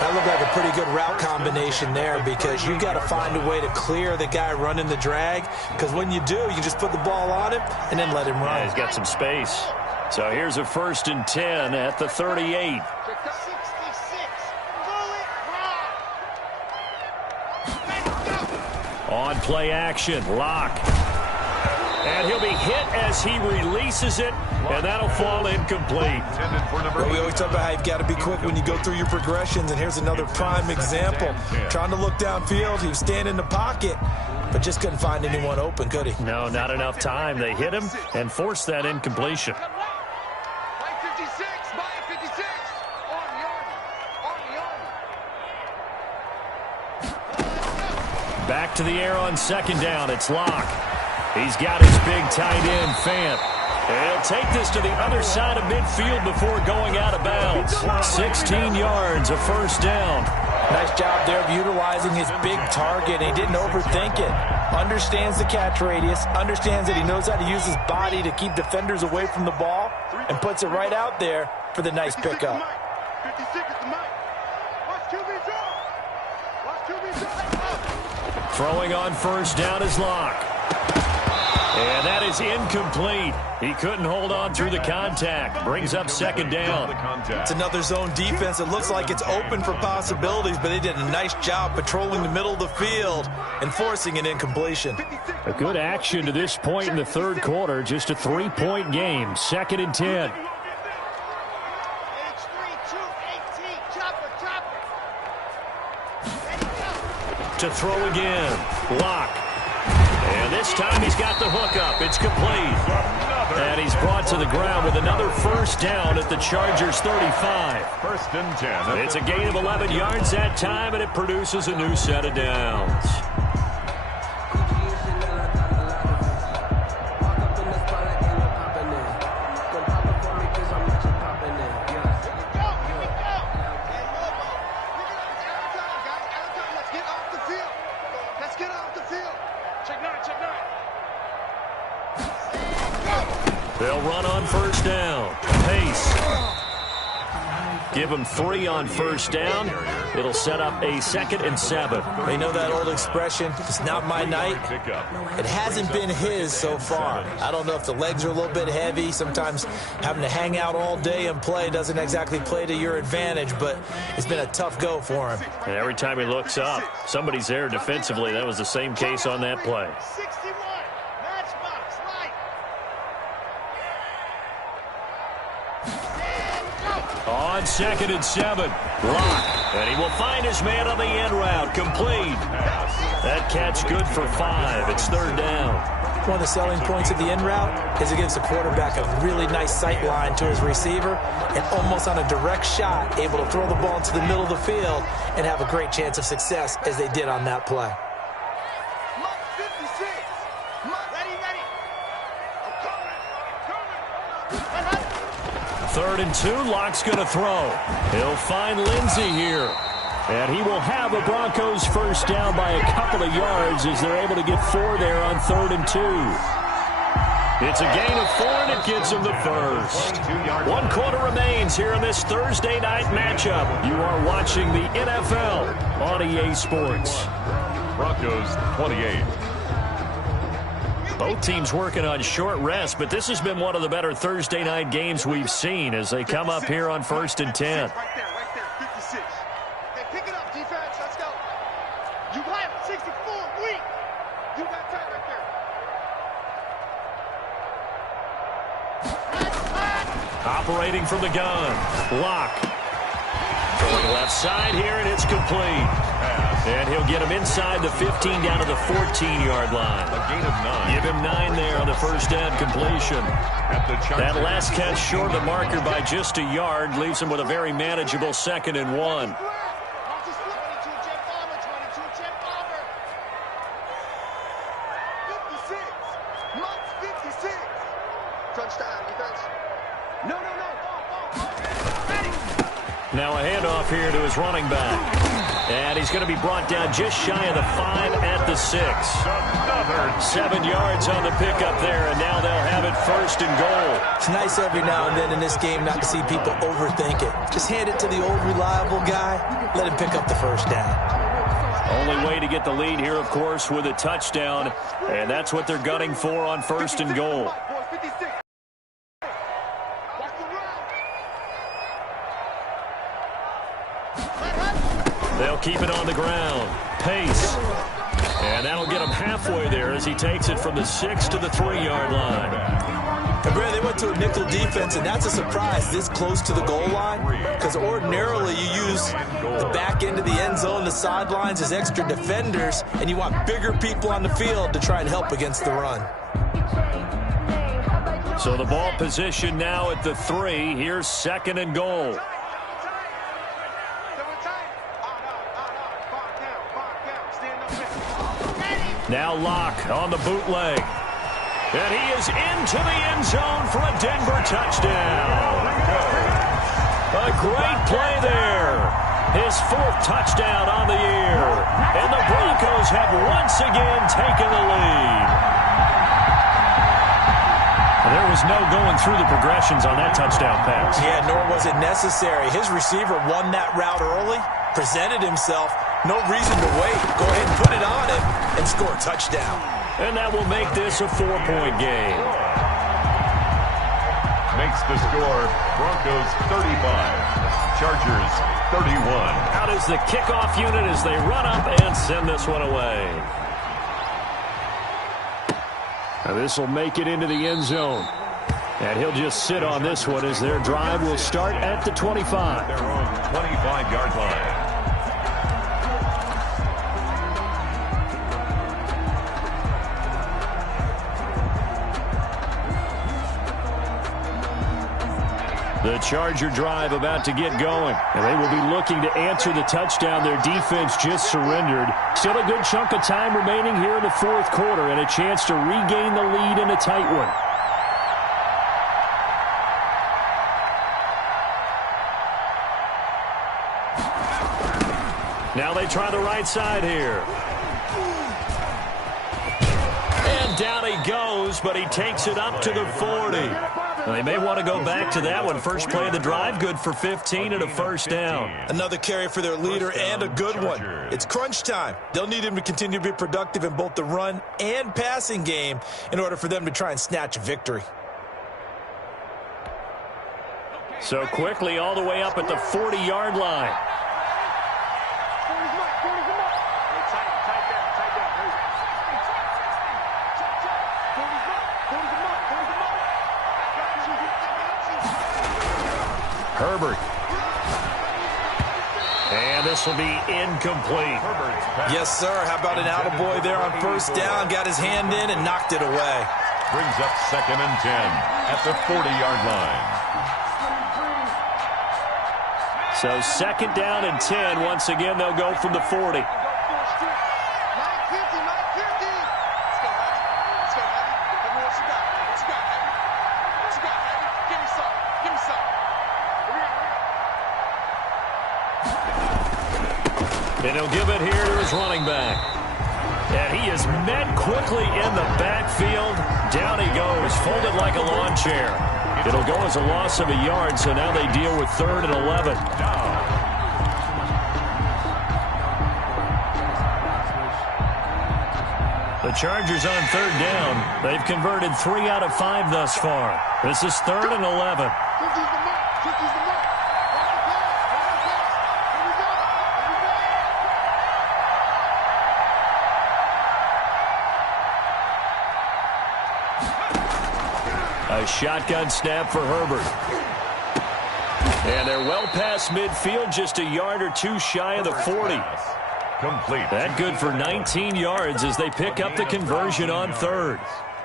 That looked like a pretty good route combination there because you've got to find a way to clear the guy running the drag, because when you do, you just put the ball on him and then let him run. Yeah, he's got some space. So here's a 1st and 10 at the 38. 66. Bullet ride. On play action, Lock. And he'll be hit as he releases it, and that'll fall incomplete. Well, we always talk about how you've got to be quick when you go through your progressions, and here's another prime example. Trying to look downfield, he was standing in the pocket, but just couldn't find anyone open, could he? No, not enough time. They hit him and forced that incompletion. Back to the air on 2nd down. It's Lock. He's got his big tight end, Fant. And he'll take this to the other side of midfield before going out of bounds. 16 yards, a first down. Nice job there of utilizing his big target. He didn't overthink it. Understands the catch radius. Understands that he knows how to use his body to keep defenders away from the ball. And puts it right out there for the nice pickup. 56 is the mic. Watch QB draw. Watch QB draw. Throwing on first down is Lock. And that is incomplete. He couldn't hold on through the contact. Brings up 2nd down. It's another zone defense. It looks like it's open for possibilities, but they did a nice job patrolling the middle of the field and forcing an incompletion. A good action to this point in the third quarter. Just a 3-point game. 2nd and 10. To throw again. Lock. And this time he's got the hook up. It's complete. And he's brought to the ground with another first down at the Chargers 35. 1st and 10. It's a gain of 11 yards that time, and it produces a new set of downs. They'll run on first down. Pace. Give them 3 on first down. It'll set up a 2nd and 7. They know that old expression, it's not my night. It hasn't been his so far. I don't know if the legs are a little bit heavy. Sometimes having to hang out all day and play doesn't exactly play to your advantage, but it's been a tough go for him. And every time he looks up, somebody's there defensively. That was the same case on that play. 61. Matchbox light. On 2nd and 7. Lock. And he will find his man on the end route. Complete. That catch good for 5. It's 3rd down. one of the selling points of the in route is it gives the quarterback a really nice sight line to his receiver and almost on a direct shot, able to throw the ball into the middle of the field and have a great chance of success as they did on that play. Third and 2, Locke's going to throw. He'll find Lindsey here. And he will have the Broncos first down by a couple of yards as they're able to get 4 there on 3rd and 2. It's a gain of 4, and it gets them the first. 1 quarter remains here in this Thursday night matchup. You are watching the NFL on EA Sports. Broncos 28. Both teams working on short rest, but this has been one of the better Thursday night games we've seen as they come up here on 1st and 10. Right there, 56. Hey, pick it up, defense. Let's go. You have 64 weak. You got time right there. Operating from the gun. Locke. Throwing left side here, and it's complete. And he'll get him inside the 15 down to the 14-yard line. A gain of 9. Give him 9 there on the first down completion. That last catch short of the marker by just a yard leaves him with a very manageable 2nd and 1. Now a handoff here to his running back. And he's going to be brought down just shy of the 5 at the 6. Another 7 yards on the pickup there, and now they'll have it 1st and goal. It's nice every now and then in this game not to see people overthink it. Just hand it to the old reliable guy. Let him pick up the first down. Only way to get the lead here, of course, with a touchdown. And that's what they're gunning for on 1st and goal. They'll keep it on the ground. Pace. And that'll get him halfway there as he takes it from the 6 to the 3-yard line. And Brad, they went to a nickel defense, and that's a surprise this close to the goal line, because ordinarily you use the back end of the end zone, the sidelines as extra defenders, and you want bigger people on the field to try and help against the run. So the ball position now at the 3. Here's 2nd and goal. Now Locke on the bootleg. And he is into the end zone for a Denver touchdown. A great play there. His 4th touchdown on the year. And the Broncos have once again taken the lead. There was no going through the progressions on that touchdown pass. Yeah, nor was it necessary. His receiver won that route early, presented himself. No reason to wait. Go ahead and put it on him and score a touchdown. And that will make this a 4-point game. makes the score Broncos 35, Chargers 31. Out is the kickoff unit as they run up and send this one away. Now this will make it into the end zone. And he'll just sit on this one as their drive will start at the 25. Their own 25-yard line. The Charger drive about to get going. And they will be looking to answer the touchdown their defense just surrendered. Still a good chunk of time remaining here in the fourth quarter and a chance to regain the lead in a tight one. Now they try the right side here. And down he goes, but he takes it up to the 40. Now they may want to go back to that one. First play of the drive, good for 15 and a first down. Another carry for their leader and a good one. It's crunch time. They'll need him to continue to be productive in both the run and passing game in order for them to try and snatch a victory. So quickly all the way up at the 40-yard line. Herbert. And this will be incomplete. Yes, sir. How about an attaboy there on first down? Got his hand in and knocked it away. Brings up 2nd and 10 at the 40-yard line. So 2nd down and 10. Once again, they'll go from the 40. And he'll give it here to his running back. And he is met quickly in the backfield. Down he goes, folded like a lawn chair. It'll go as a loss of a yard, so now they deal with 3rd and 11. The Chargers on 3rd down. They've converted 3 out of 5 thus far. This is 3rd and 11. A shotgun snap for Herbert. And they're well past midfield, just a yard or 2 shy of the 40. Complete. That good for 19 yards as they pick up the conversion on 3rd.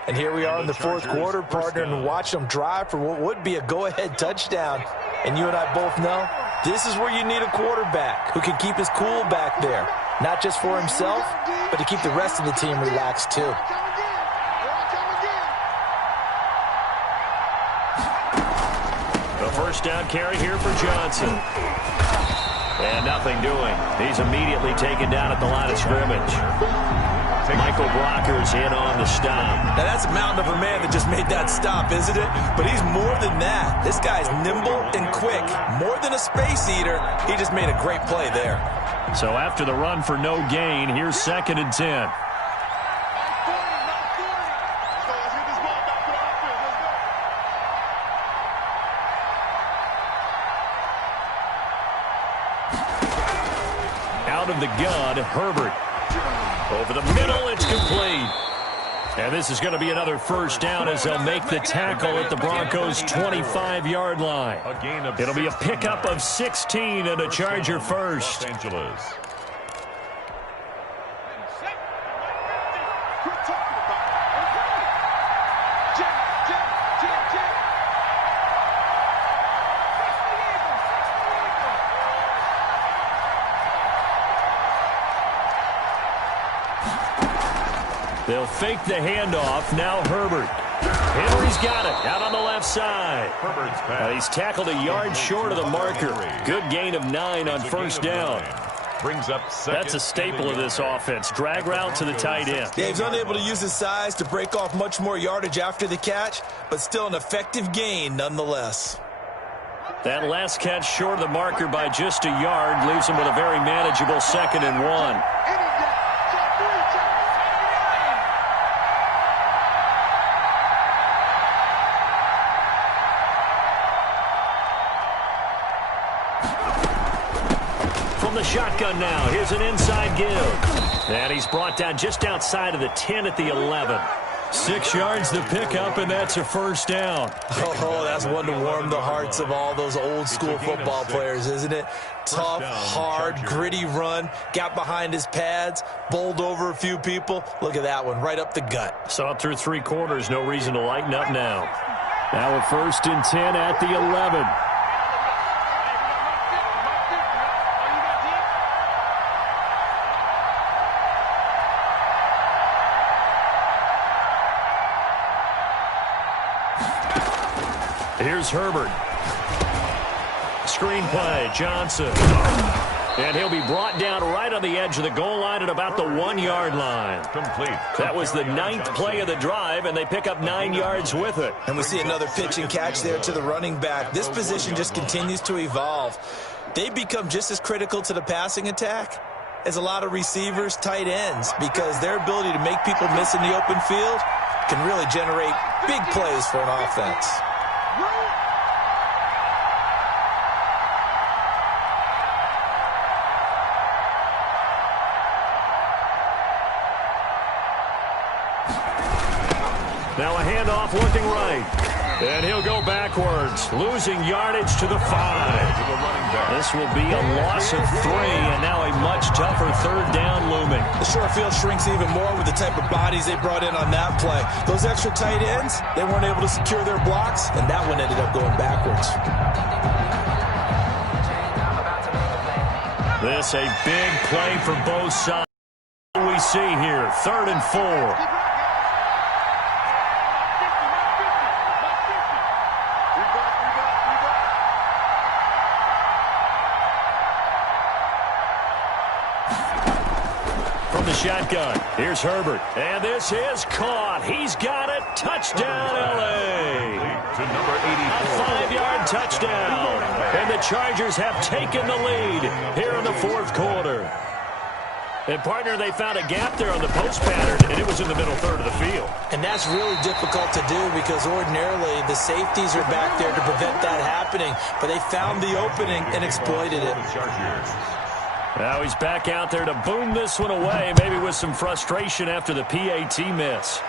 And here we are in the 4th quarter, partner, and watch them drive for what would be a go-ahead touchdown. And you and I both know this is where you need a quarterback who can keep his cool back there. Not just for himself, but to keep the rest of the team relaxed too. The first down carry here for Johnson. And nothing doing. He's immediately taken down at the line of scrimmage. Michael Brockers in on the stop. Now that's a mountain of a man that just made that stop, isn't it? But he's more than that. This guy's nimble and quick. More than a space eater, he just made a great play there. So after the run for no gain, here's 2nd and 10. Out of the gun, Herbert. Over the middle, it's complete. And this is going to be another first down as they'll make the tackle at the Broncos' 25-yard line. It'll be a pickup of 16 and a Charger first. Los Angeles. They'll fake the handoff. Now Herbert. Henry's got it out on the left side. He's tackled a yard short of the marker. Good gain of 9 on first down. Brings up That's a staple of this offense. Drag route to the tight end. Yeah, he's unable to use his size to break off much more yardage after the catch, but still an effective gain nonetheless. That last catch short of the marker by just a yard leaves him with a very manageable 2nd and 1. The shotgun now. Here's an inside give. And he's brought down just outside of the 10 at the 11. 6 yards to pick up, and that's a first down. Oh, that's one to warm the hearts of all those old school football players, isn't it? Tough, hard, gritty run. Got behind his pads, bowled over a few people. Look at that one, right up the gut. So up through 3 quarters, no reason to lighten up now. Now a 1st and 10 at the 11. Here's Herbert. Screenplay, Johnson. And he'll be brought down right on the edge of the goal line at about the 1-yard line. Complete. That was the 9th play of the drive, and they pick up 9 yards with it. And we see another pitch and catch there to the running back. This position just continues to evolve. They become just as critical to the passing attack as a lot of receivers, tight ends, because their ability to make people miss in the open field can really generate big plays for an offense. Now a handoff looking right. And he'll go backwards, losing yardage to the 5. This will be a loss of 3, and now a much tougher third down looming. The short field shrinks even more with the type of bodies they brought in on that play. Those extra tight ends, they weren't able to secure their blocks, and that one ended up going backwards. This a big play for both sides. We see here, 3rd and 4. Shotgun. Here's Herbert. And this is caught. He's got it. Touchdown, L.A. To number 84. A 5-yard touchdown. And the Chargers have taken the lead here in the 4th quarter. And, partner, they found a gap there on the post pattern, and it was in the middle third of the field. And that's really difficult to do because ordinarily the safeties are back there to prevent that happening. But they found the opening and exploited it. Now he's back out there to boom this one away, maybe with some frustration after the PAT miss.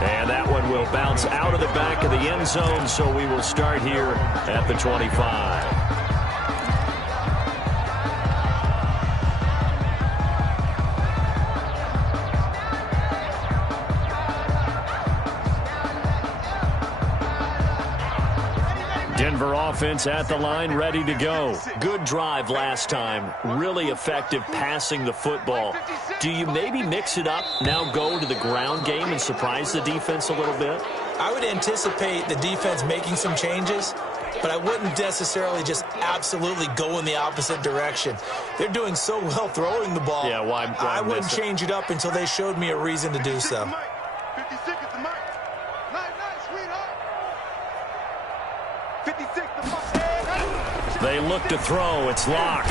And that one will bounce out of the back of the end zone, so we will start here at the 25. Denver offense at the line, ready to go. Good drive last time. Really effective passing the football. Do you maybe mix it up, now go to the ground game and surprise the defense a little bit? I would anticipate the defense making some changes, but I wouldn't necessarily just absolutely go in the opposite direction. They're doing so well throwing the ball. Yeah, why I wouldn't change it up until they showed me a reason to do so. 56 is the mark. Nice, sweetheart. 56 the mark. They look to throw. It's locked.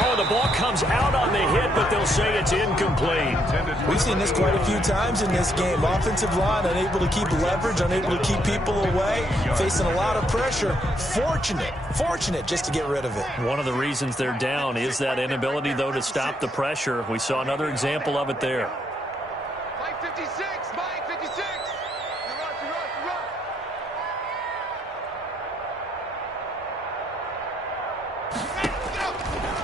Oh, the ball comes out on the hit, but they'll say it's incomplete. We've seen this quite a few times in this game. Offensive line unable to keep leverage, unable to keep people away, facing a lot of pressure. Fortunate just to get rid of it. One of the reasons they're down is that inability, though, to stop the pressure. We saw another example of it there. Mike 56, Mike 56. You're up.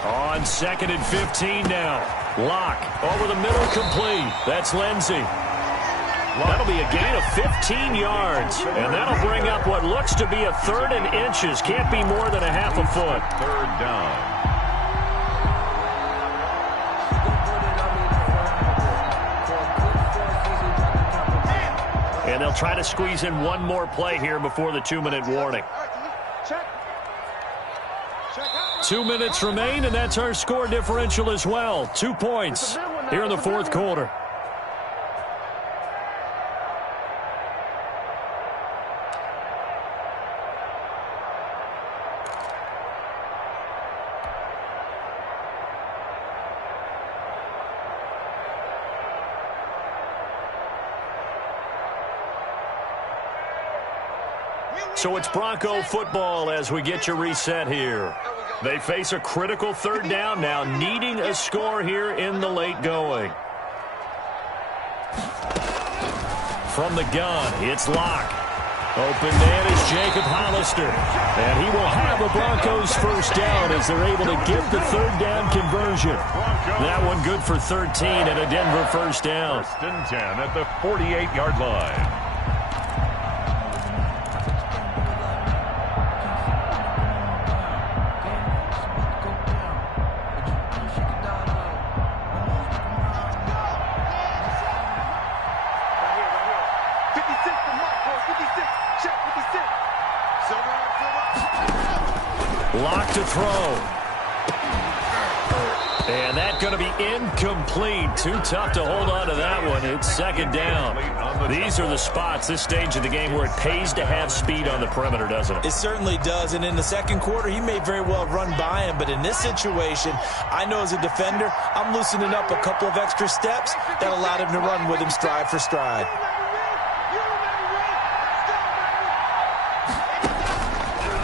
On 2nd and 15 now. Lock over the middle, complete. That's Lindsey. That'll be a gain of 15 yards. And that'll bring up what looks to be a 3rd and inches. Can't be more than a half a foot. 3rd down. And they'll try to squeeze in one more play here before the 2-minute warning. 2 minutes remain, and that's our score differential as well. 2 points here in the 4th quarter. So it's Bronco football as we get you reset here. They face a critical 3rd down now, needing a score here in the late going. From the gun, it's Locke. Open man is Jacob Hollister. And he will have a Broncos 1st down as they're able to get the 3rd down conversion. That one good for 13 and a Denver 1st down. 1st and 10 at the 48-yard line. Lock to throw. And that's going to be incomplete. Too tough to hold on to that one. It's 2nd down. These are the spots, this stage of the game, where it pays to have speed on the perimeter, doesn't it? It certainly does. And in the 2nd quarter, he may very well run by him. But in this situation, I know as a defender, I'm loosening up a couple of extra steps that allowed him to run with him stride for stride.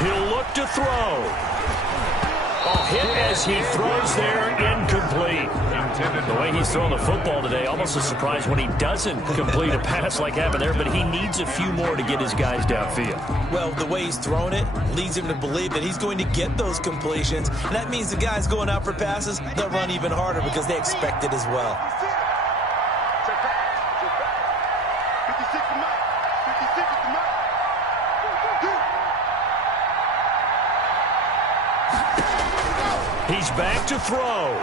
He'll look to throw. Oh, hit as he throws there, incomplete. The way he's throwing the football today, almost a surprise when he doesn't complete a pass like happened there, but he needs a few more to get his guys downfield. Well, the way he's thrown it leads him to believe that he's going to get those completions, and that means the guys going out for passes, they'll run even harder because they expect it as well. He's back to throw.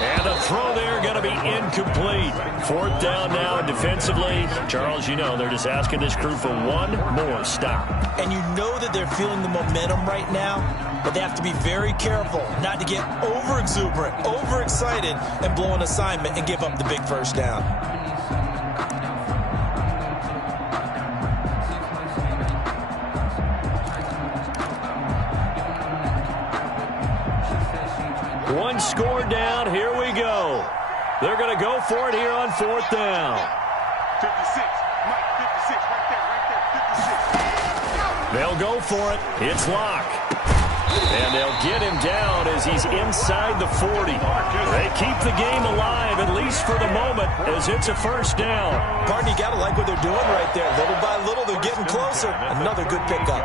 And the throw there going to be incomplete. 4th down now, and defensively, Charles, you know, they're just asking this crew for one more stop. And you know that they're feeling the momentum right now, but they have to be very careful not to get over-exuberant, over-excited, and blow an assignment and give up the big first down. One score down. Here we go. They're going to go for it here on 4th down. 56. Mike, 56. Right there. 56. They'll go for it. It's Locke. And they'll get him down as he's inside the 40. They keep the game alive, at least for the moment, as it's a first down. Pardon, you got to like what they're doing right there. Little by little, they're getting closer. Another good pickup.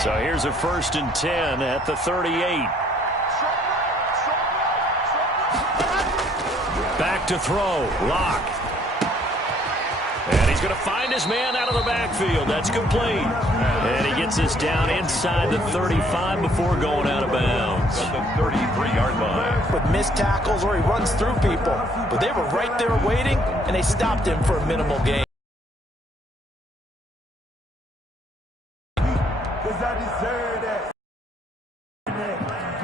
So here's a 1st and 10 at the 38. Back to throw. Locke. And he's going to find his man out of the backfield. That's complete. And he gets us down inside the 35 before going out of bounds. At the 33-yard line. With missed tackles or he runs through people. But they were right there waiting, and they stopped him for a minimal gain. I deserve that.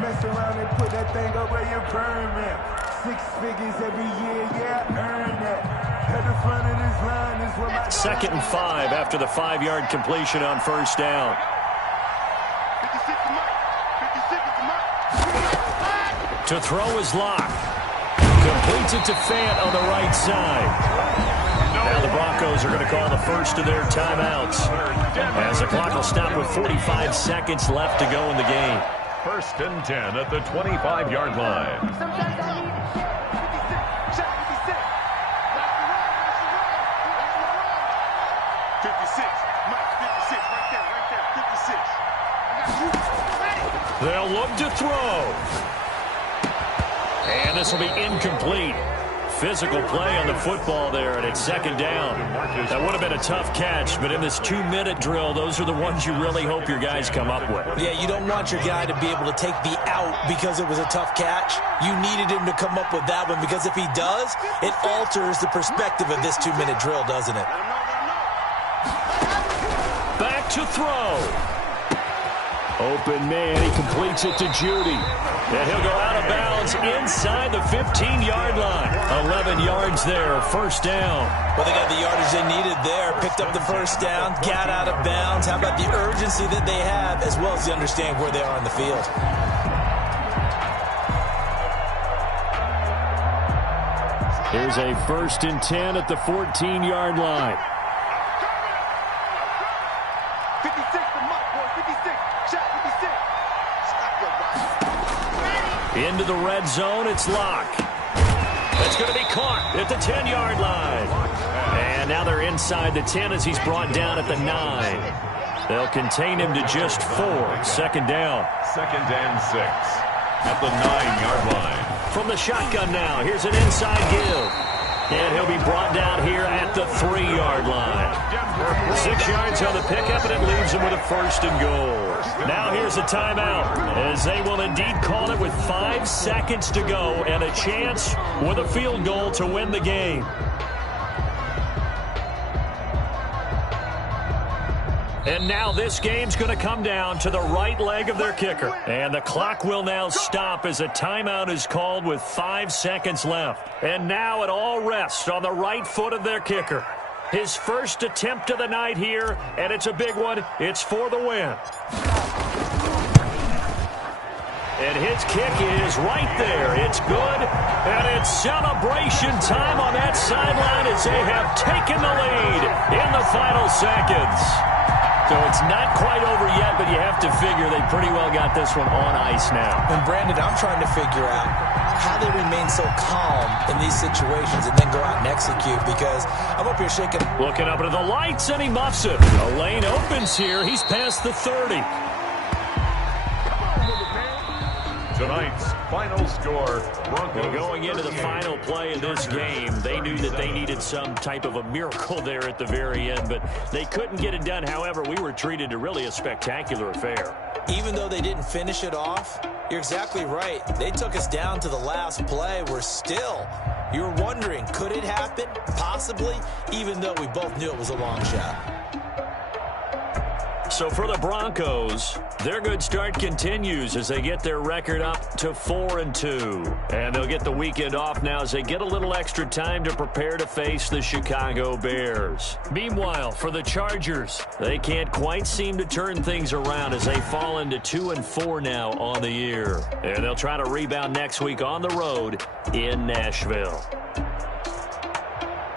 Mess around and put that thing up where you burn it. 6 figures every year, yeah, I earn that. At the front of this line is where my 2nd and 5 after the 5-yard completion on 1st down. 56 to Mike. 56 to Mike. To throw is Locke. Completes it to Fant on the right side. Now the Broncos are going to call the first of their timeouts, as the clock will stop with 45 seconds left to go in the game. 1st and 10 at the 25-yard line. 56. Check 56. 56. Mike, 56. Right there. 56. They'll look to throw. And this will be incomplete. Physical play on the football there, and it's 2nd down. That would have been a tough catch, but in this 2-minute drill, those are the ones you really hope your guys come up with. Yeah, you don't want your guy to be able to take the out because it was a tough catch. You needed him to come up with that one, because if he does, it alters the perspective of this 2-minute drill, doesn't it? Back to throw. Open man, he completes it to Judy. And he'll go out of bounds inside the 15-yard line. 11 yards there, 1st down. Well, they got the yardage they needed there, picked up the 1st down, got out of bounds. How about the urgency that they have, as well as they understand where they are on the field? Here's a 1st and 10 at the 14-yard line. 56 to Mike, boy. 56. Check 56. Stop your body. Into the red zone, it's Locke. That's going to be caught at the 10-yard line. And now they're inside the 10 as he's brought down at the 9. They'll contain him to just 4. 2nd down. 2nd and 6 at the 9-yard line. From the shotgun now, here's an inside give. And he'll be brought down here at the 3-yard line. 6 yards on the pickup, and it leaves him with a 1st and goal. Now here's a timeout, as they will indeed call it with 5 seconds to go and a chance with a field goal to win the game. And now this game's going to come down to the right leg of their kicker. And the clock will now stop as a timeout is called with 5 seconds left. And now it all rests on the right foot of their kicker. His first attempt of the night here, and it's a big one. It's for the win. And his kick is right there. It's good, and it's celebration time on that sideline as they have taken the lead in the final seconds. So it's not quite over yet, but you have to figure they pretty well got this one on ice now. And Brandon, I'm trying to figure out how they remain so calm in these situations and then go out and execute, because I'm up here shaking. Looking up into the lights, and he muffs it. A lane opens here. He's past the 30. Tonight's final score, Broncos. Well, going into the final play of this game, they knew that they needed some type of a miracle there at the very end, but they couldn't get it done. However, we were treated to really a spectacular affair. Even though they didn't finish it off, you're exactly right. They took us down to the last play. You were wondering, could it happen? Possibly, even though we both knew it was a long shot. So for the Broncos, their good start continues as they get their record up to 4-2. And they'll get the weekend off now as they get a little extra time to prepare to face the Chicago Bears. Meanwhile, for the Chargers, they can't quite seem to turn things around as they fall into 2-4 now on the year. And they'll try to rebound next week on the road in Nashville.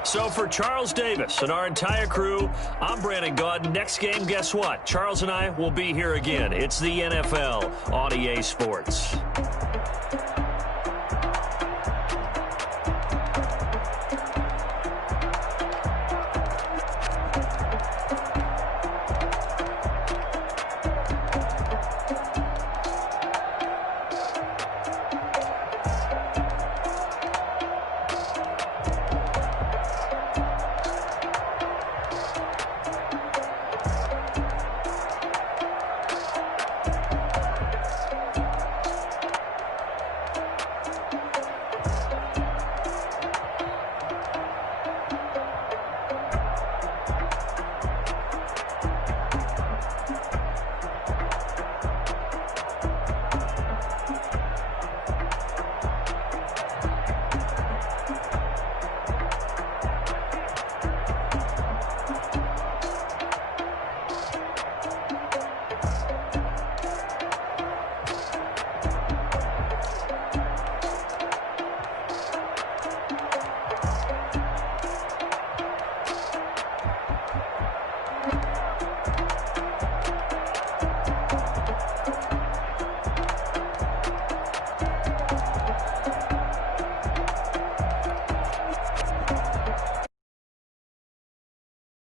So for Charles Davis and our entire crew, I'm Brandon Gaudin. Next game, guess what? Charles and I will be here again. It's the NFL on EA Sports.